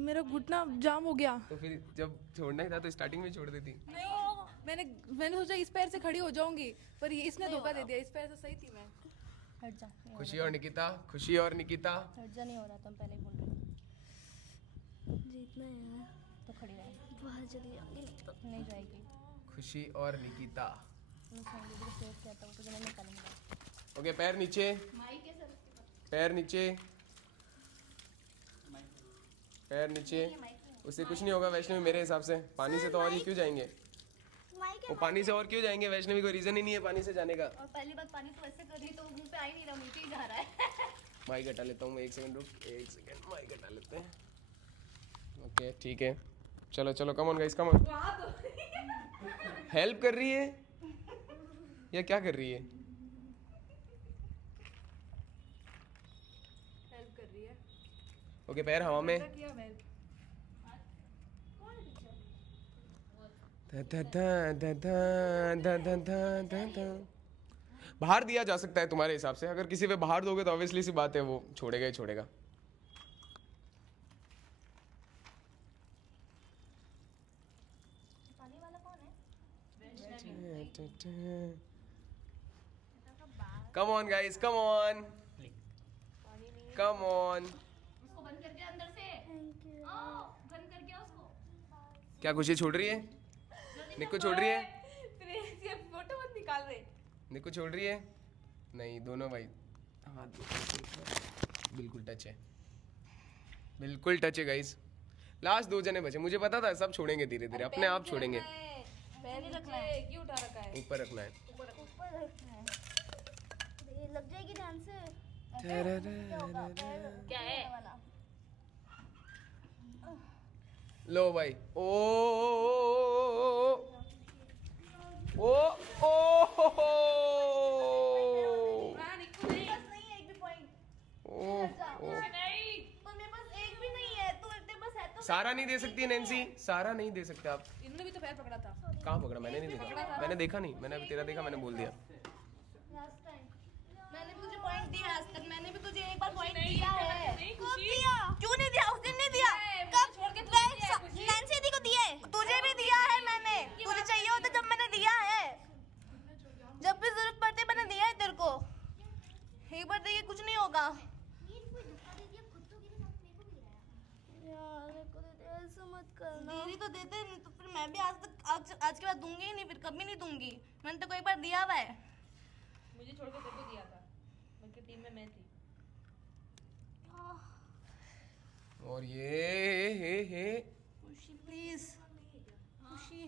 मेरा घुटना जाम हो गया। तो फिर जब छोड़ना ही था तो स्टार्टिंग में छोड़ देती। नहीं मैंने सोचा इस पैर से खड़ी हो जाऊंगी, पर ये इसने धोखा दे दिया। इस पैर से सही थी मैं। हट जा, खुशी और निकिता, खुशी और निकिता। हट जा, नहीं हो रहा। तुम पहले ही बोल रहे जीतना है यार, तो खड़ी रहे। बाहर चली जाऊंगी नहीं तो। नहीं जाएगी। खुशी और निकिता। मैं सोन दीदी को सेव कहता हूँ, तुझे नहीं निकालूंगा। ओके पैर नीचे, पैर नीचे, पैर नीचे। उससे कुछ नहीं होगा वैष्णवी मेरे हिसाब से। पानी से तो और ही क्यों जाएंगे? माइक वो पानी से और क्यों जाएंगे? वैष्णवी कोई रीजन ही नहीं है पानी से जाने का। और पहली बात, पानी तो ऐसे कर रही तो मुंह पे आ ही नहीं रहा, नीचे ही जा रहा है। माइक हटा लेता हूँ मैं, 1 सेकंड रुक, 1 सेकंड माइक हटा लेते हैं। ओके ठीक है, चलो चलो कम on guys come on. Help कर रही है या क्या कर रही है? हेल्प कर रही है। ओके पैर हवा में। क्या किया मैं? दा दा दा दा दा दा दा दा दा। बाहर दिया जा सकता है तुम्हारे हिसाब से। अगर किसी पे बाहर दोगे तो ऑब्वियसली सी बात है वो छोड़ेगा ही छोड़ेगा। पानी वाला कौन है? कम on guys come on come on. उसको बंद करके अंदर से। Thank you. ओ, बंद क्या खुशी छोड़ रही है? निक्कू छोड़ रही है? तेरे ये फोटो मत निकाल रहे। निक्कू छोड़ रही है? नहीं, दोनों भाई हाथ बिल्कुल टच है, बिल्कुल टच है गाइस। लास्ट 2 जने बचे, मुझे पता था सब छोड़ेंगे धीरे धीरे, अपने आप छोड़ेंगे। पैर नहीं रखना है, क्यों उठा रखा है? ऊपर रखना है। ऊपर रखना है। ये लग जाएगी ध्यान से। क्या है? लो भाई, ओ ओ ओ हाँ, निक्कू नहीं। नहीं है एक भी पॉइंट। ओ नहीं पर मेरे पास एक भी नहीं है, तो तेरे पास है तो। सारा नहीं दे सकती नैन्सी, सारा नहीं दे सकते आप। इन्होंने भी तो पैर पकड़ा था। कहाँ पकड़ा? मैंने नहीं देखा, मैंने देखा नहीं, मैंने अभी तेरा देखा, मैंने बोल दिया। लास्ट टाइम मैंने भी तुझे पॉइंट दिया आज तक, मैंने भी तुझे एक बार पॉइंट दिया है। नहीं कब खुशी दिया? क्यों नहीं दिया? उस दिन नहीं दिया। कब छोड़ के नैन्सी दी को दिया है? तुझे भी दिया है मैंने, तुझे चाहिए होता जब मैंने दिया है, जब भी जरूरत पड़ती मैंने दिया है तेरे को। एक बार देखिए कुछ नहीं होगा। यार मेरे को तो ऐसा मत करना। दीदी तो देते नहीं तो फिर मैं भी आज के बाद दूंगी ही नहीं, फिर कभी नहीं दूंगी। मैंने तो कोई बार दिया हुआ है। मुझे छोड़ के तेरे को दिया था, बल्कि टीम में मैं थी। और ये हे खुशी प्लीज, खुशी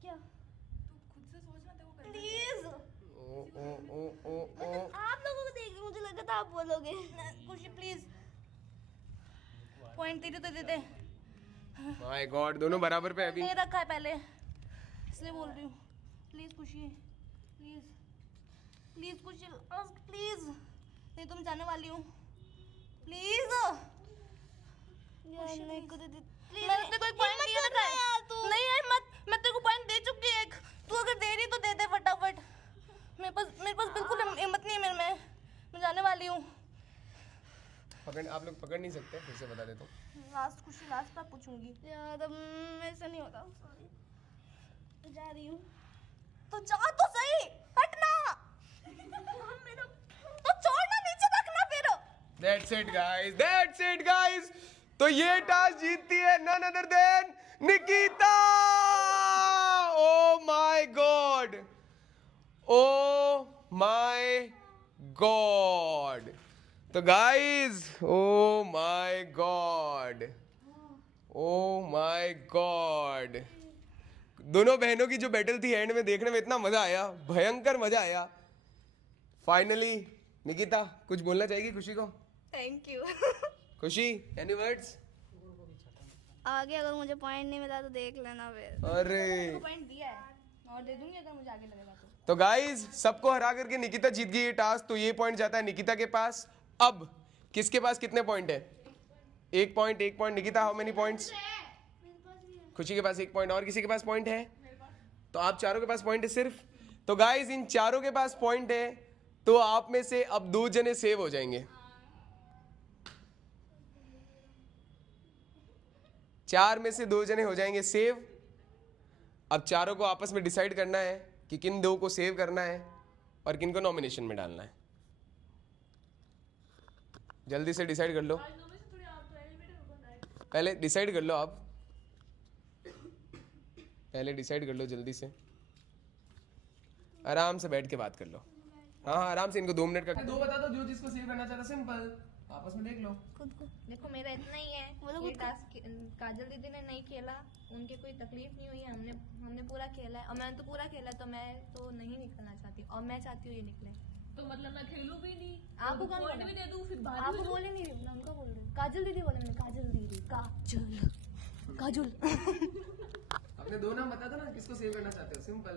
क्या? तू खुद से सोचना, तेरे को करना है। प्लीज। ओ ओ ओ ओ ओ आप लोगों को देख के मुझे लगा था आप बोलोगे। खुशी प्लीज, पॉइंट तेरे तो दे दे। माय गॉड, दोनों बराबर पे अभी। दे रखा है पहले, इसलिए बोल रही हूँ। प्लीज खुशी, प्लीज प्लीज खुशी, प्लीज। नहीं तुम जाने वाली हूँ, प्लीज। यार मेरे को दे दे। मैंने तेरे को एक पॉइंट दिया था। नहीं है मत, मैं तेरे को पॉइंट दे चुकी है एक। तू अगर दे रही तो दे दे फटाफट। मेरे पास बिल्कुल हिम्मत नहीं है मेरे में। मैं जाने वाली हूँ। पकड़, आप लोग पकड़ नहीं सकते, फिर से बता देता हूँ। लास्ट खुशी, लास्ट बार पूछूंगी। यार अब मेरे से नहीं होगा। सॉरी, जा रही हूँ। तो जा तो सही, हटना। तो छोड़ना, नीचे रखना फिर। That's it guys, that's it guys। तो ये टास्क जीतती है none other than Nikita. Oh my god, oh my god। तो guys, oh my god, oh my god। दोनों बहनों की जो बैटल थी एंड में देखने में इतना मजा आया, भयंकर मजा आया। फाइनली निकिता कुछ बोलना चाहेगी खुशी को? Thank you. खुशी, एनी वर्ड्स? आगे अगर मुझे पॉइंट नहीं मिला तो देख लेना फिर। अरे पॉइंट दिया है और दे दूंगी अगर मुझे आगे लगेगा तो। तो गाइस, सबको हरा करके निकिता जीत गई ये टास्क, तो ये पॉइंट जाता है निकिता के पास। अब किसके पास कितने पॉइंट है? 1 point, 1 point. Nikita how many points? खुशी के पास 1 पॉइंट। और किसी के पास पॉइंट है? तो आप चारों के पास पॉइंट है सिर्फ। तो गाइस, इन चारों के पास पॉइंट है, तो आप में से अब 2 जने सेव हो जाएंगे। 4 में से 2 जने हो जाएंगे सेव। अब चारों को आपस में डिसाइड करना है कि किन 2 को सेव करना है और किन को नॉमिनेशन में डालना है। जल्दी से डिसाइड कर लो, पहले डिसाइड कर लो आप, पहले डिसाइड कर लो जल्दी से। आराम से बैठ के बात कर लो। हाँ आराम से, इनको 2 मिनट का 2 बता दो जो जिसको सेव करना चाहता। सिंपल, आपस में देख लो। देखो मेरा इतना ही है। ये टास्क काजल दीदी ने नहीं खेला, उनके कोई तकलीफ नहीं हुई, हमने पूरा खेला है और मैंने तो पूरा खेला, तो मैं तो नहीं निकलना चाहती और मैं चाहती हूँ ये निकले। तो मतलब मैं खेलूं भी नहीं, आपको कौन पॉइंट बोला? भी दे दूं, फिर बाहर आपको बोले नहीं, उनका बोल रही हूँ। काजल दीदी बोले मैंने, काजल दीदी, काजल। अपने 2 नाम बता दो ना, किसको सेव करना चाहते हो। सिंपल,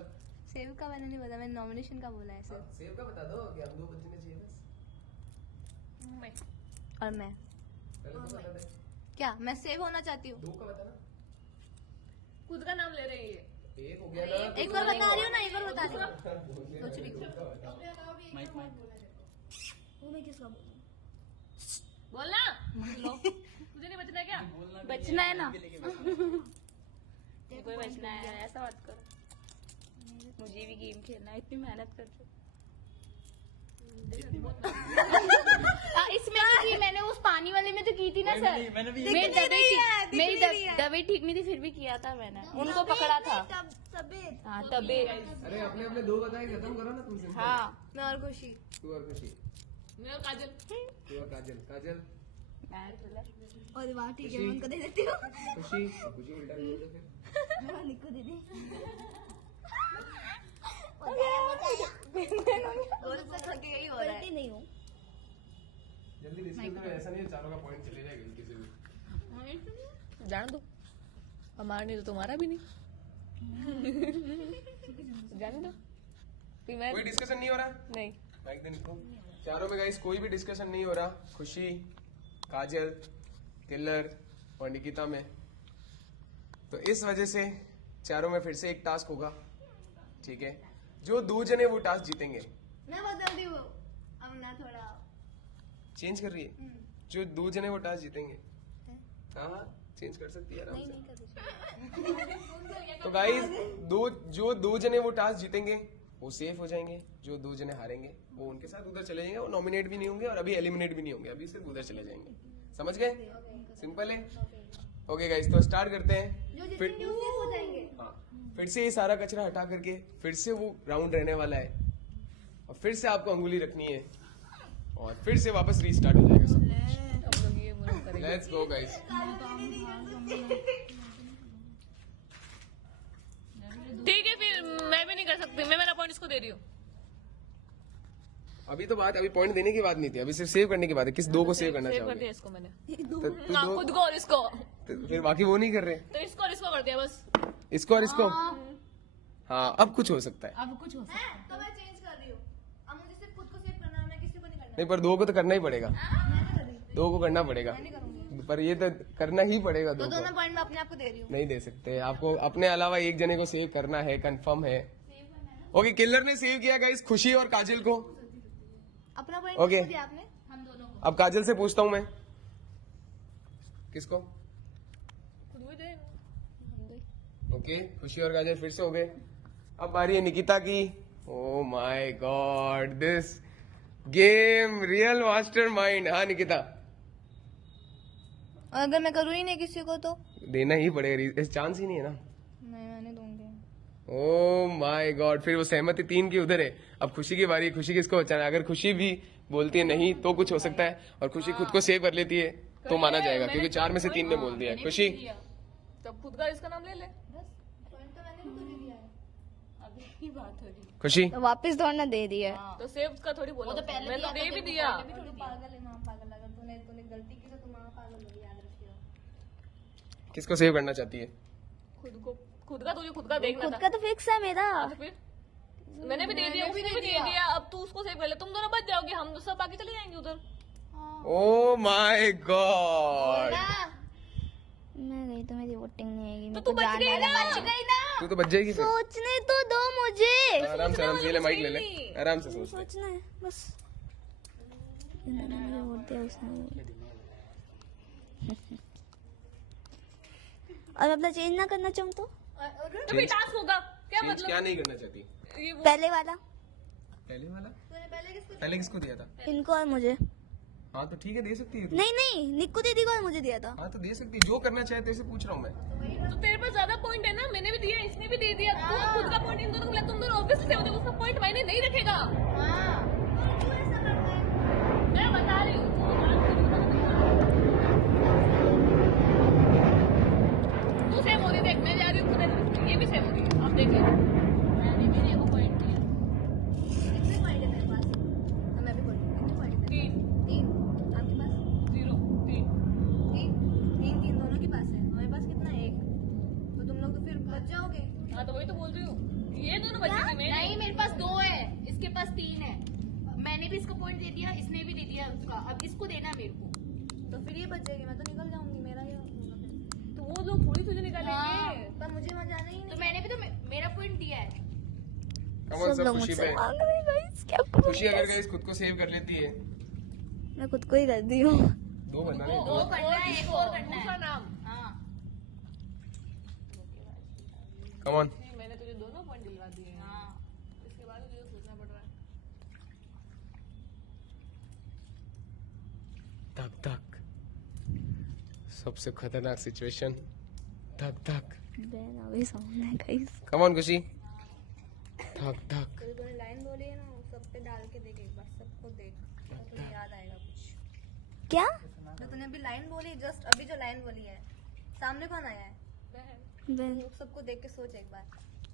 सेव का मैंने नहीं बताया, मैंने नॉमिनेशन का बोला है सिर्फ। सेव का बता दो कि हम 2 बच्चे में चाहिए बस। और मैं पहले तो बता दे, क्या, मैं सेव होना चाहती हूँ। 2 का बताना। खुद का नाम ले रहे हैं ये। 1 हो गया ना, एक बार बता रही हूँ ना, एक बार बता रही हूँ। कुछ भी वो मैं किसका बोलूं? बोलना लो, तुझे नहीं बचना क्या? बचना है ना, कोई बचना है, ऐसा मत करो। मुझे भी गेम खेलना है, इतनी मेहनत करते। इसमें नहीं थी, मैंने उस पानी वाले मैंने भी तो की थी ना सर। मैंने भी मेरी दवाई ठीक नहीं थी फिर भी किया था मैंने, उनको पकड़ा था। तबीयत हाँ तभी। अरे अपने अपने दो बताए खत्म करो ना तुमसे। हाँ मैं और खुशी। तू और खुशी, मैं और काजल। तू और काजल। काजल, और वाह ठीक है मैं उनको दे देती हूँ। खुशी, खुशी उल्टा बोल दो फिर। मैं निक्को दे दी। और इससे खा के यही हो रहा है। पलटी नहीं हूँ। जल्दी डिस्कस करो, ऐसा नहीं है चारों का पॉइंट चले जाएगा किसी भी। जान दो, हमारा नहीं तो तुम्हारा भी नहीं। जाने दो। फिर मैं कोई डिस्कशन नहीं हो रहा? नहीं। माइक दे निको। चारों में गाइस कोई भी डिस्कशन नहीं हो रहा। खुशी, काजल, किलर और निकिता में। तो इस वजह से चारों में फिर से एक टास्क होगा, ठीक है? जो 2 जने वो टास्क जीतेंगे। मैं बदल दी वो। अब ना थोड़ा चेंज कर रही है? जो 2 जने वो टास्क जीतेंगे। हाँ चेंज कर सकती है आराम से। तो गाइस जो 2 जने वो टास्क जीतेंगे वो सेफ हो जाएंगे। जो 2 जने हारेंगे वो उनके साथ उधर चले जाएंगे। वो नॉमिनेट भी नहीं होंगे और अभी एलिमिनेट भी नहीं होंगे, अभी सिर्फ उधर चले जाएंगे। समझ गए? सिंपल है। ओके गाइस, तो स्टार्ट करते हैं। फिर हो जाएंगे। हाँ, फिर से ये सारा कचरा हटा करके फिर से वो राउंड रहने वाला है और फिर से आपको अंगुली रखनी है और फिर से वापस रीस्टार्ट हो जाएगा सब कुछ। हम लोग ये बोल करेंगे। Let's go guys. ठीक है फिर मैं भी नहीं कर सकती, मैं मेरा पॉइंट इसको दे रही हूँ। अभी तो बात अभी पॉइंट देने की बात नहीं थी, अभी सिर्फ सेव करने की बात है। किस 2 को सेव करना सेव कर चाहोगे? दिया इसको मैंने। तो तू हाँ, 2 खुद को और इसको। तो फिर बाकी वो नहीं कर रहे। तो इसको और इसको कर दिया बस। इसको और इसको। हाँ अब कुछ हो सकता है। अब कुछ हो सकता है। तो मैं चेंज कर रही हूँ। अब मुझे सिर्फ खुद को सेव करना है, मैं किसी को नहीं करना। नहीं पर 2 को तो करना ही पड़ेगा। मैं नहीं कर रही। 2 को करना पड़ेगा, पर ये तो करना ही पड़ेगा। 2 तो को दोनों पॉइंट मैं अपने आप को दे रही हूँ। नहीं दे सकते, आपको अपने अलावा एक जने को सेव करना है, कंफर्म है। ओके, किलर ने सेव किया गाइस खुशी और काजल को। अपना पॉइंट ओके। किसको दिया आपने? हम दोनों को। अब काजल से पूछता हूँ मैं, किसको? खुद भी दे। ओके, खुशी और काजल फिर से हो गए। अब बारी है निकिता की। ओ my God, this game real mastermind. हाँ निकिता, और अगर मैं करूँ ही नहीं किसी को तो? देना ही पड़ेगा, इस चांस ही नहीं है ना। नहीं मैं नहीं दूंगी। ओ माय गॉड, फिर वो सहमति 3 की उधर है। अब खुशी की बारी, खुशी किसको बचाना? अगर खुशी भी बोलती है नहीं तो कुछ हो सकता है और खुशी खुद को सेव कर लेती है तो माना जाएगा, क्योंकि 4 में से 3 ने बोल दिया है। खुशी तब खुद का इसका नाम ले ले। पॉइंट तो मैंने भी खुद ही दिया है। अभी की बात हो रही खुशी तो वापस दौड़ना दे दिया है। तो सेव का थोड़ी बोला। तो पहले मैं तो दिया दे था, भी तेरे को दिया। पहले भी तू पागल है, माँ पागल। अगर तूने गलती की तो तुम माँ पागल होगी, याद रखियो। किसको सेव करना चाहती है? खुद का तुझे खुद का देखना खुद था। का तो फिक्स है मेरा। तो फिर मैंने भी दे दिया, उसने भी दे दिया। अब तू उसको सेव कर ले, तुम दोनों बच जाओगे, हम सब बाकी चले जाएंगे उधर। ओ माय गॉड, मैं गई तो मेरी वोटिंग नहीं आएगी। तो तू बच गई ना। तू तो बच जाएगी फिर। सोचने तो दो मुझे। आराम से, आराम से, ये ले माइक ले ले, आराम से सोच ले। सोचना है बस। इन्होंने मुझे वोट दिया, उसने। और अपना चेंज ना करना चाहूँ तो? तो भी टास्क होगा क्या? चेंज मतलब क्या नहीं करना चाहती? ये वो पहले वाला पहले वाला? पहले किसको दिया था? इनको और मुझे। हाँ तो ठीक है, दे सकती है तू। नहीं नहीं, निक्कू दीदी को और मुझे दिया था। हाँ तो दे सकती है, जो करना चाहे तेरे से पूछ रहा हूँ मैं। तो तेरे पास ज्यादा पॉइंट है ना, मैंने भी दिया, इसने भी दे दिया। तू खुद का पॉइंट इन दोनों को मिला, तुम दोनों ऑब्वियसली से हो जाओगे, उसका पॉइंट मैंने नहीं रखेगा। मैं बता रही हूँ। तू सेम हो रही, देख मैं जा रही हूँ खुद, ये भी सेम हो रही है। अब देखिए मैंने भी देखो पॉइंट दिया। कितने पॉइंट है तेरे पास? हाँ, मैं भी बोलूँ कितने पॉइंट है? 3 आपके पास? 0 3 तीन दोनों के पास है। हमारे पास कितना है? 1। तो तुम लोग तो फिर बच जाओगे। हाँ तो वही तो बोल रही हूँ, ये दोनों बच्चे थे मेरे। नहीं मेरे पास 2 है, इसके पास 3 है। मैंने भी इसको पॉइंट दे दिया, इसने भी दे दिया उसका। अब इसको देना मेरे को। तो फिर ये बच जाएगी, मैं तो निकल जाऊंगी। मेरा ये होगा फिर। तो वो लोग थोड़ी तुझे निकालेंगे। हाँ। पर मुझे वहाँ जाना ही तो नहीं। मैंने भी तो मेरा पॉइंट दिया है। Come on, सब लोग खुशी मुझसे पे। मांग रहे हैं guys, क्या करूं? खुशी अगर गाइस खुद को सेव कर लेती है, मैं खुद को ही करती हूँ। 2 बनना नहीं, 2 करना है, एक और करना दूसरा है। नाम। हाँ कम ऑन। नहीं, मैंने तुझे दोनों पॉइंट दिलवा दिए हैं। हाँ इसके बाद तुझे सोचना पड़ रहा है। तक तक सबसे खतरनाक सिचुएशन. धक धक. बहन अभी सामने है गाइस. कम ऑन खुशी. धक धक. तो तूने लाइन बोली है ना, सब पे डाल के देख एक बार, सबको देख, तो तुझे याद आएगा कुछ. क्या? जो तूने अभी लाइन बोली, जस्ट अभी जो लाइन बोली है, सामने कौन आया है? बहन सबको देख के सोच एक बार.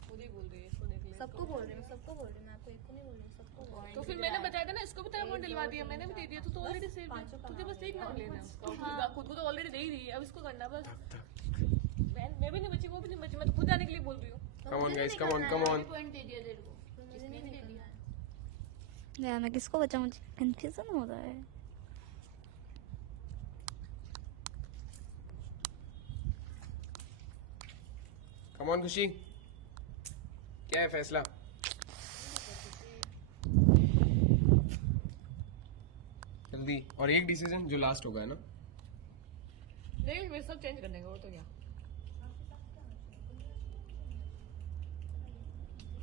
खुद ही बोल रही है, इसको देख ले. सबको बोल रही हूँ, सबको बोल रही हूँ, मैं आपको एक को नहीं बोल रही हूँ, सबको बोल रही तो हूँ. फिर मैंने बताया था ना, इसको भी तेरा पॉइंट दिलवा दिया, मैंने भी दे दिया. तू तो ऑलरेडी सेव है, तुझे बस एक नाम लेना है उसका. खुद को तो ऑलरेडी दे ही दी है, अब इसको करना बस. मैं भी नहीं बची, वो भी नहीं बची, मैं तो खुद जाने के लिए बोल रही हूँ. Come on guys, come on, come on. Point दे दिया तेरे को. मुझे नहीं दे दिया. यार मैं किसको बचाऊं, मुझे कंफ्यूजन हो रहा है. कम ऑन खुशी. क्या है फैसला? जल्दी. और एक डिसीजन जो लास्ट होगा है ना. नहीं, मेरे सब चेंज करने का, वो तो क्या.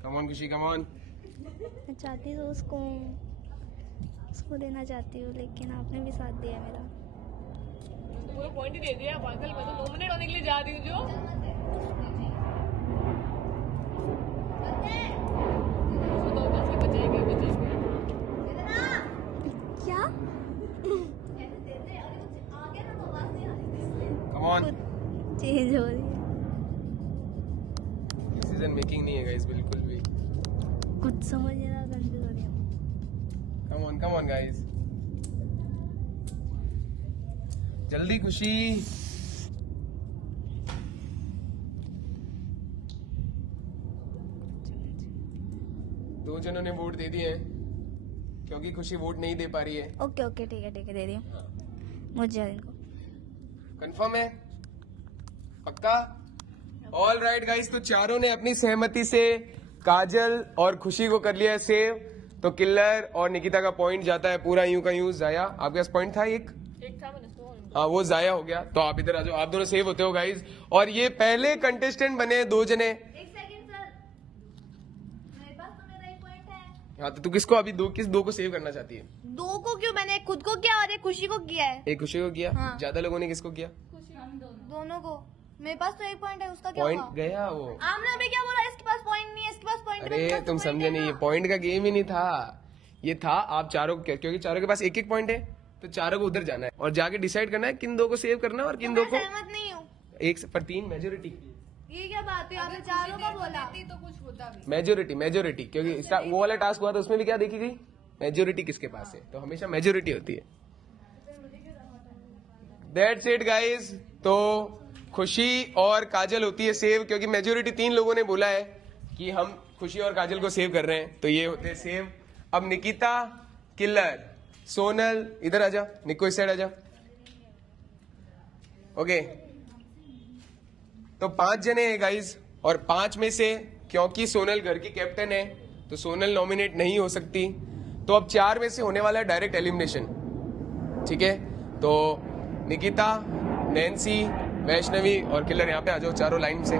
कम ऑन खुशी, कम ऑन. मैं चाहती तो उसको देना चाहती हूँ, लेकिन आपने भी साथ दिया मेरा. तो पूरा पॉइंट ही दे दिया पागल. मैं तो नॉमिनेट होने के लिए जा रही हूँ जो. उसको तो बस बचेगी. क्या? Come on. चेंज हो रही है. डिसीजन मेकिंग नहीं है गाइस बिल्कुल भी. कुछ समझ नहीं रहा, कंफ्यूज हो रही हूँ. Come on guys. जल्दी खुशी. दो जनों ने वोट दे दिए हैं क्योंकि खुशी वोट नहीं दे पा रही है. ओके ओके ठीक है दे रही हूँ. मुझे इनको कंफर्म है? पक्का? ऑल राइट गाइस, तो चारों ने अपनी सहमति से काजल और खुशी को कर लिया है सेव. तो किल्लर और निकिता का पॉइंट जाता है पूरा यूं का यूं जाया. आपके पास पॉइंट था एक. एक था, मैंने उसको हाँ वो जाया हो गया. तो आप इधर आ जाओ, आप दोनों सेव होते हो गाइस. और ये पहले कंटेस्टेंट बने दो जने. एक सेकंड सर, मेरे पास तो मेरा एक पॉइंट है. हाँ तो तू किसको अभी किस दो को सेव करना चाहती है? दो को क्यों? मैंने खुद को किया और एक खुशी को किया है. एक खुशी को किया. हाँ. ज्यादा लोगों ने किसको किया? दोनों को. मेरे पास तो एक पॉइंट है, उसका क्या पॉइंट होगा? गया वो. आपने अभी क्या बोला? इसके पास पॉइंट नहीं है, इसके पास पॉइंट. अरे तुम समझे नहीं, ये पॉइंट का गेम ही नहीं था. ये था आप चारों क्योंकि चारों के पास एक एक पॉइंट है, तो चारों को उधर जाना है और जाके डिसाइड करना है किन दो को सेव करना है और किन दो को. सहमत नहीं हूँ. एक पर तीन मेजोरिटी. ये क्या बात है? आपने चारों का बोला. तो कुछ होता भी. मेजोरिटी क्योंकि वो वाला टास्क हुआ था उसमें भी क्या देखी गई? मेजोरिटी किसके पास है, तो हमेशा मेजोरिटी होती है. That's it guys. तो खुशी और काजल होती है सेव क्योंकि मेजोरिटी 3 लोगों ने बोला है कि हम खुशी और काजल को सेव कर रहे हैं, तो ये होते हैं सेव. अब निकिता, किल्लर, सोनल इधर आजा. निको इस साइड आजा. ओके तो 5 जने हैं गाइस, और 5 में से क्योंकि सोनल घर की कैप्टन है तो सोनल नॉमिनेट नहीं हो सकती. तो अब 4 में से होने वाला है डायरेक्ट एलिमिनेशन. ठीक है, तो निकिता, नैन्सी, वैष्णवी और किलर यहाँ पे आ जाओ चारों लाइन से.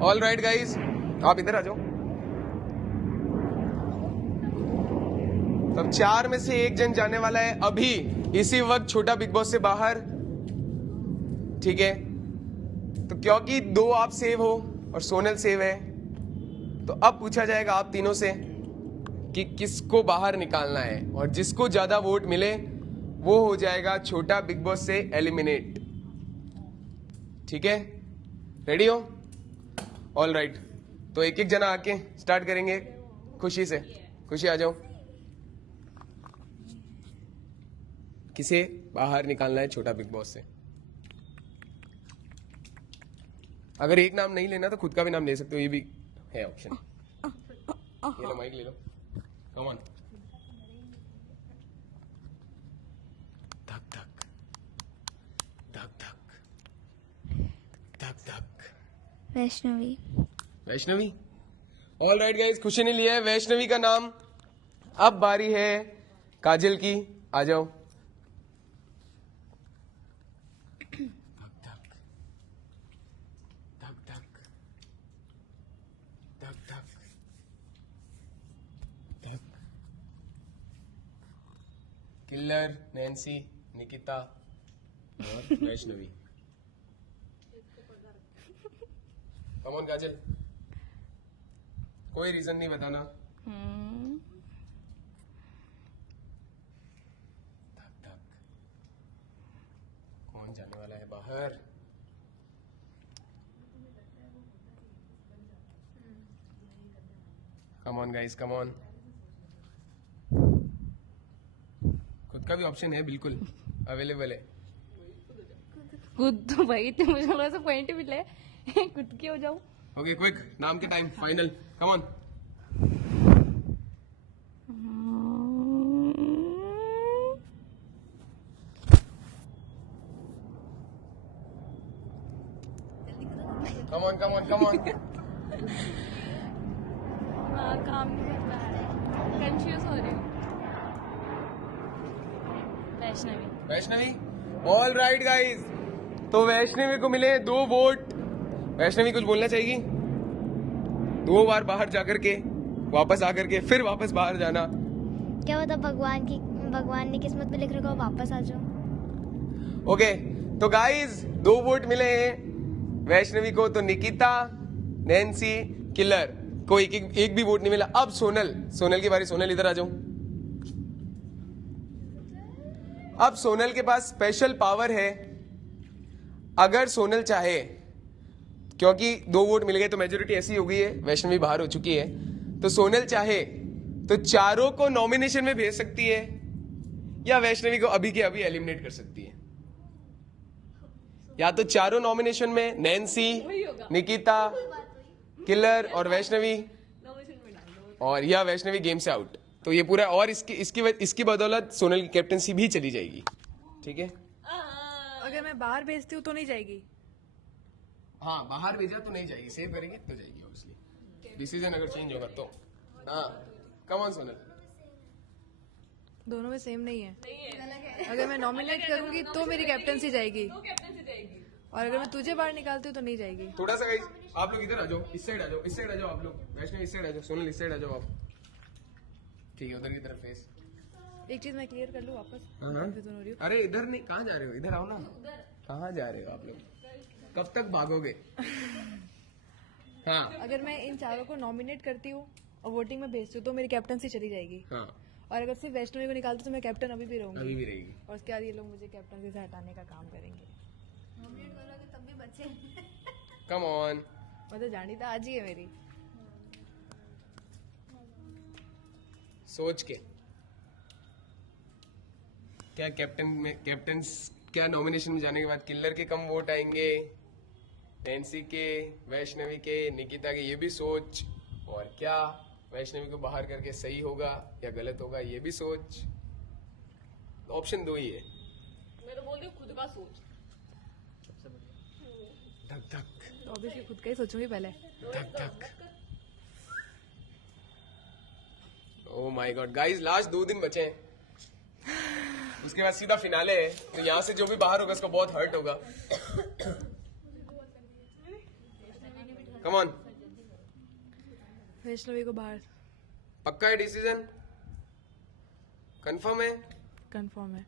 ऑल राइट गाइज, आप इधर आ जाओ. तब 4 में से एक जन जाने वाला है अभी इसी वक्त छोटा बिग बॉस से बाहर. ठीक है, तो क्योंकि 2 आप सेव हो और सोनल सेव है, तो अब पूछा जाएगा आप तीनों से कि किसको बाहर निकालना है, और जिसको ज्यादा वोट मिले वो हो जाएगा छोटा बिग बॉस से एलिमिनेट. ठीक है, रेडी हो? ऑल राइट, तो एक एक जना आके स्टार्ट करेंगे. खुशी से. खुशी आ जाओ. किसे बाहर निकालना है छोटा बिग बॉस से? अगर एक नाम नहीं लेना तो खुद का भी नाम ले सकते हो, ये भी है ऑप्शन. ये लो माइक ले लो. Come on. धक धक धक धक धक धक. Vaishnavi. Vaishnavi. All right guys, खुशी ने लिया है वैष्णवी का नाम. अब बारी है काजल की. आ जाओ. धक धक धक धक किल्लर, नैन्सी, निकिता और वैष्णवी। कम ऑन काजल, कोई रीजन नहीं बताना। धक धक, कौन जाने वाला है बाहर? कम ऑन गाइस, कम ऑन। खुद का भी ऑप्शन है, बिल्कुल अवेलेबल है। खुद तो भाई तो मुझे थोड़ा सा पॉइंट मिले खुद की हो जाऊं। ओके क्विक, नाम के time final, come on. Come on come on come on. काम नहीं कर रहा है, कंफ्यूज हो रही हूँ। Vaishnavi. Vaishnavi, all right guys, तो वैष्णवी को मिले 2 वोट। वैष्णवी कुछ बोलना चाहेगी? 2 बार बाहर जाकर के वापस आकर के फिर वापस बाहर जाना। क्या पता भगवान ने किस्मत में लिख रखा हो वापस आ जाओ। ओके, तो गाइज 2 वोट मिले हैं वैष्णवी को। तो निकिता, नैन्सी, किलर को एक भी वोट नहीं मिला। अब सोनल की बारी। सोनल इधर आ जाओ। अब सोनल के पास स्पेशल पावर है। अगर सोनल चाहे, क्योंकि 2 वोट मिल गए तो मेजोरिटी ऐसी हो गई है, वैष्णवी बाहर हो चुकी है, तो सोनल चाहे तो चारों को नॉमिनेशन में भेज सकती है या वैष्णवी को अभी के अभी एलिमिनेट कर सकती है। या तो चारों नॉमिनेशन में नैन्सी, निकिता, किलर और वैष्णवी, और या वैष्णवी गेम से आउट। तो ये पूरा, और इसकी बदौलत सोनल की कैप्टनसी भी चली जाएगी। ठीक है, अगर मैं बाहर भेजती हूँ तो नहीं जाएगी। हाँ बाहर भेजा तो नहीं जाएगी, सेव करेंगे तो जाएगी ऑब्वियसली। डिसीजन अगर चेंज होगा तो। हाँ कम ऑन सोनल। दोनों में सेम नहीं है। अगर मैं नॉमिनेट करूंगी तो मेरी कैप्टनसी जाएगी, और अगर मैं तुझे बाहर निकालती हूँ तो नहीं जाएगी। थोड़ा सा गाइस आप लोग इधर आ जाओ, इस साइड आ जाओ, इस साइड आ जाओ आप लोग। वैष्णवी इस साइड आ जाओ, सोनल इस साइड आ जाओ आप। ठीक है, उधर की तरफ फेस। एक चीज मैं क्लियर कर लूँ वापस। हाँ। कंफ्यूजन हो रही हूँ। अरे इधर नहीं, कहाँ जा रहे हो? इधर आओ ना। कहाँ जा रहे हो आप लोग? कब तक भागोगे? हाँ अगर मैं इन चारों को नॉमिनेट करती हूँ और वोटिंग में भेजती हूँ तो मेरी कैप्टनसी चली जाएगी। हाँ, और अगर सिर्फ वैष्णवी को निकालती हूँ तो मैं कैप्टन अभी भी रहूंगी। अभी भी रहेगी। और उसके बाद ये लोग मुझे कैप्टनसी से हटाने का काम करेंगे। नॉमिनेट करोगे तब भी बच्चे। Come on. मतलब जानी तो आज ही है मेरी। सोच के क्या क्या नॉमिनेशन में जाने के बाद किलर के कम वोट आएंगे, नैन्सी के, वैष्णवी के, निकिता के, ये भी सोच। और क्या वैष्णवी को बाहर करके सही होगा या गलत होगा, ये भी सोच। ऑप्शन 2 ही है। मैं तो बोलती हूँ खुद का सोच। धक धक तो ऑब्वियसली खुद का ही सोचूंगी पहले। धक धक। Oh my God guys, last 2 दिन बचे हैं, उसके बाद सीधा फिनाले है। तो यहाँ से जो भी बाहर होगा उसको बहुत हर्ट होगा। Come on. वैष्णवी को बाहर। पक्का है डिसीजन? कंफर्म है? कंफर्म है।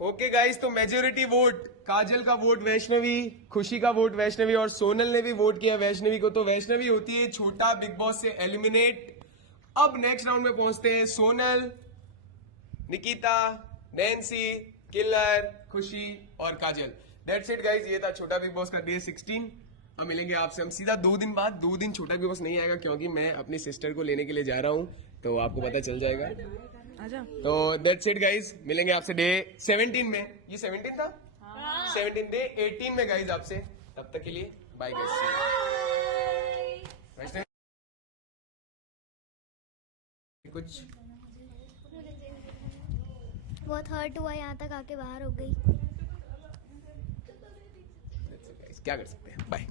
ओके गाइस, तो मेजोरिटी वोट, काजल का वोट वैष्णवी, खुशी का वोट वैष्णवी और सोनल ने भी वोट किया वैष्णवी को। तो वैष्णवी होती है छोटा बिग बॉस से एलिमिनेट। अब नेक्स्ट राउंड में पहुंचते हैं सोनल, निकिता, नैन्सी, किलर, खुशी और काजल। दैट्स इट गाइस, ये था छोटा बिग बॉस का डे 16। अब मिलेंगे आपसे हम सीधा 2 दिन बाद। 2 दिन छोटा बिग बॉस नहीं आएगा क्योंकि मैं अपनी सिस्टर को लेने के लिए जा रहा हूँ, तो आपको पता चल जाएगा। आजा। तो दैट्स इट गाइस, मिलेंगे आपसे डे 17 में। ये 17 था? 17 डे 18 में गाइस आपसे। तब तक के लिए बाय गाइस। कुछ बहुत हर्ट हुआ, यहाँ तक आके बाहर हो गई। क्या कर सकते हैं। बाय।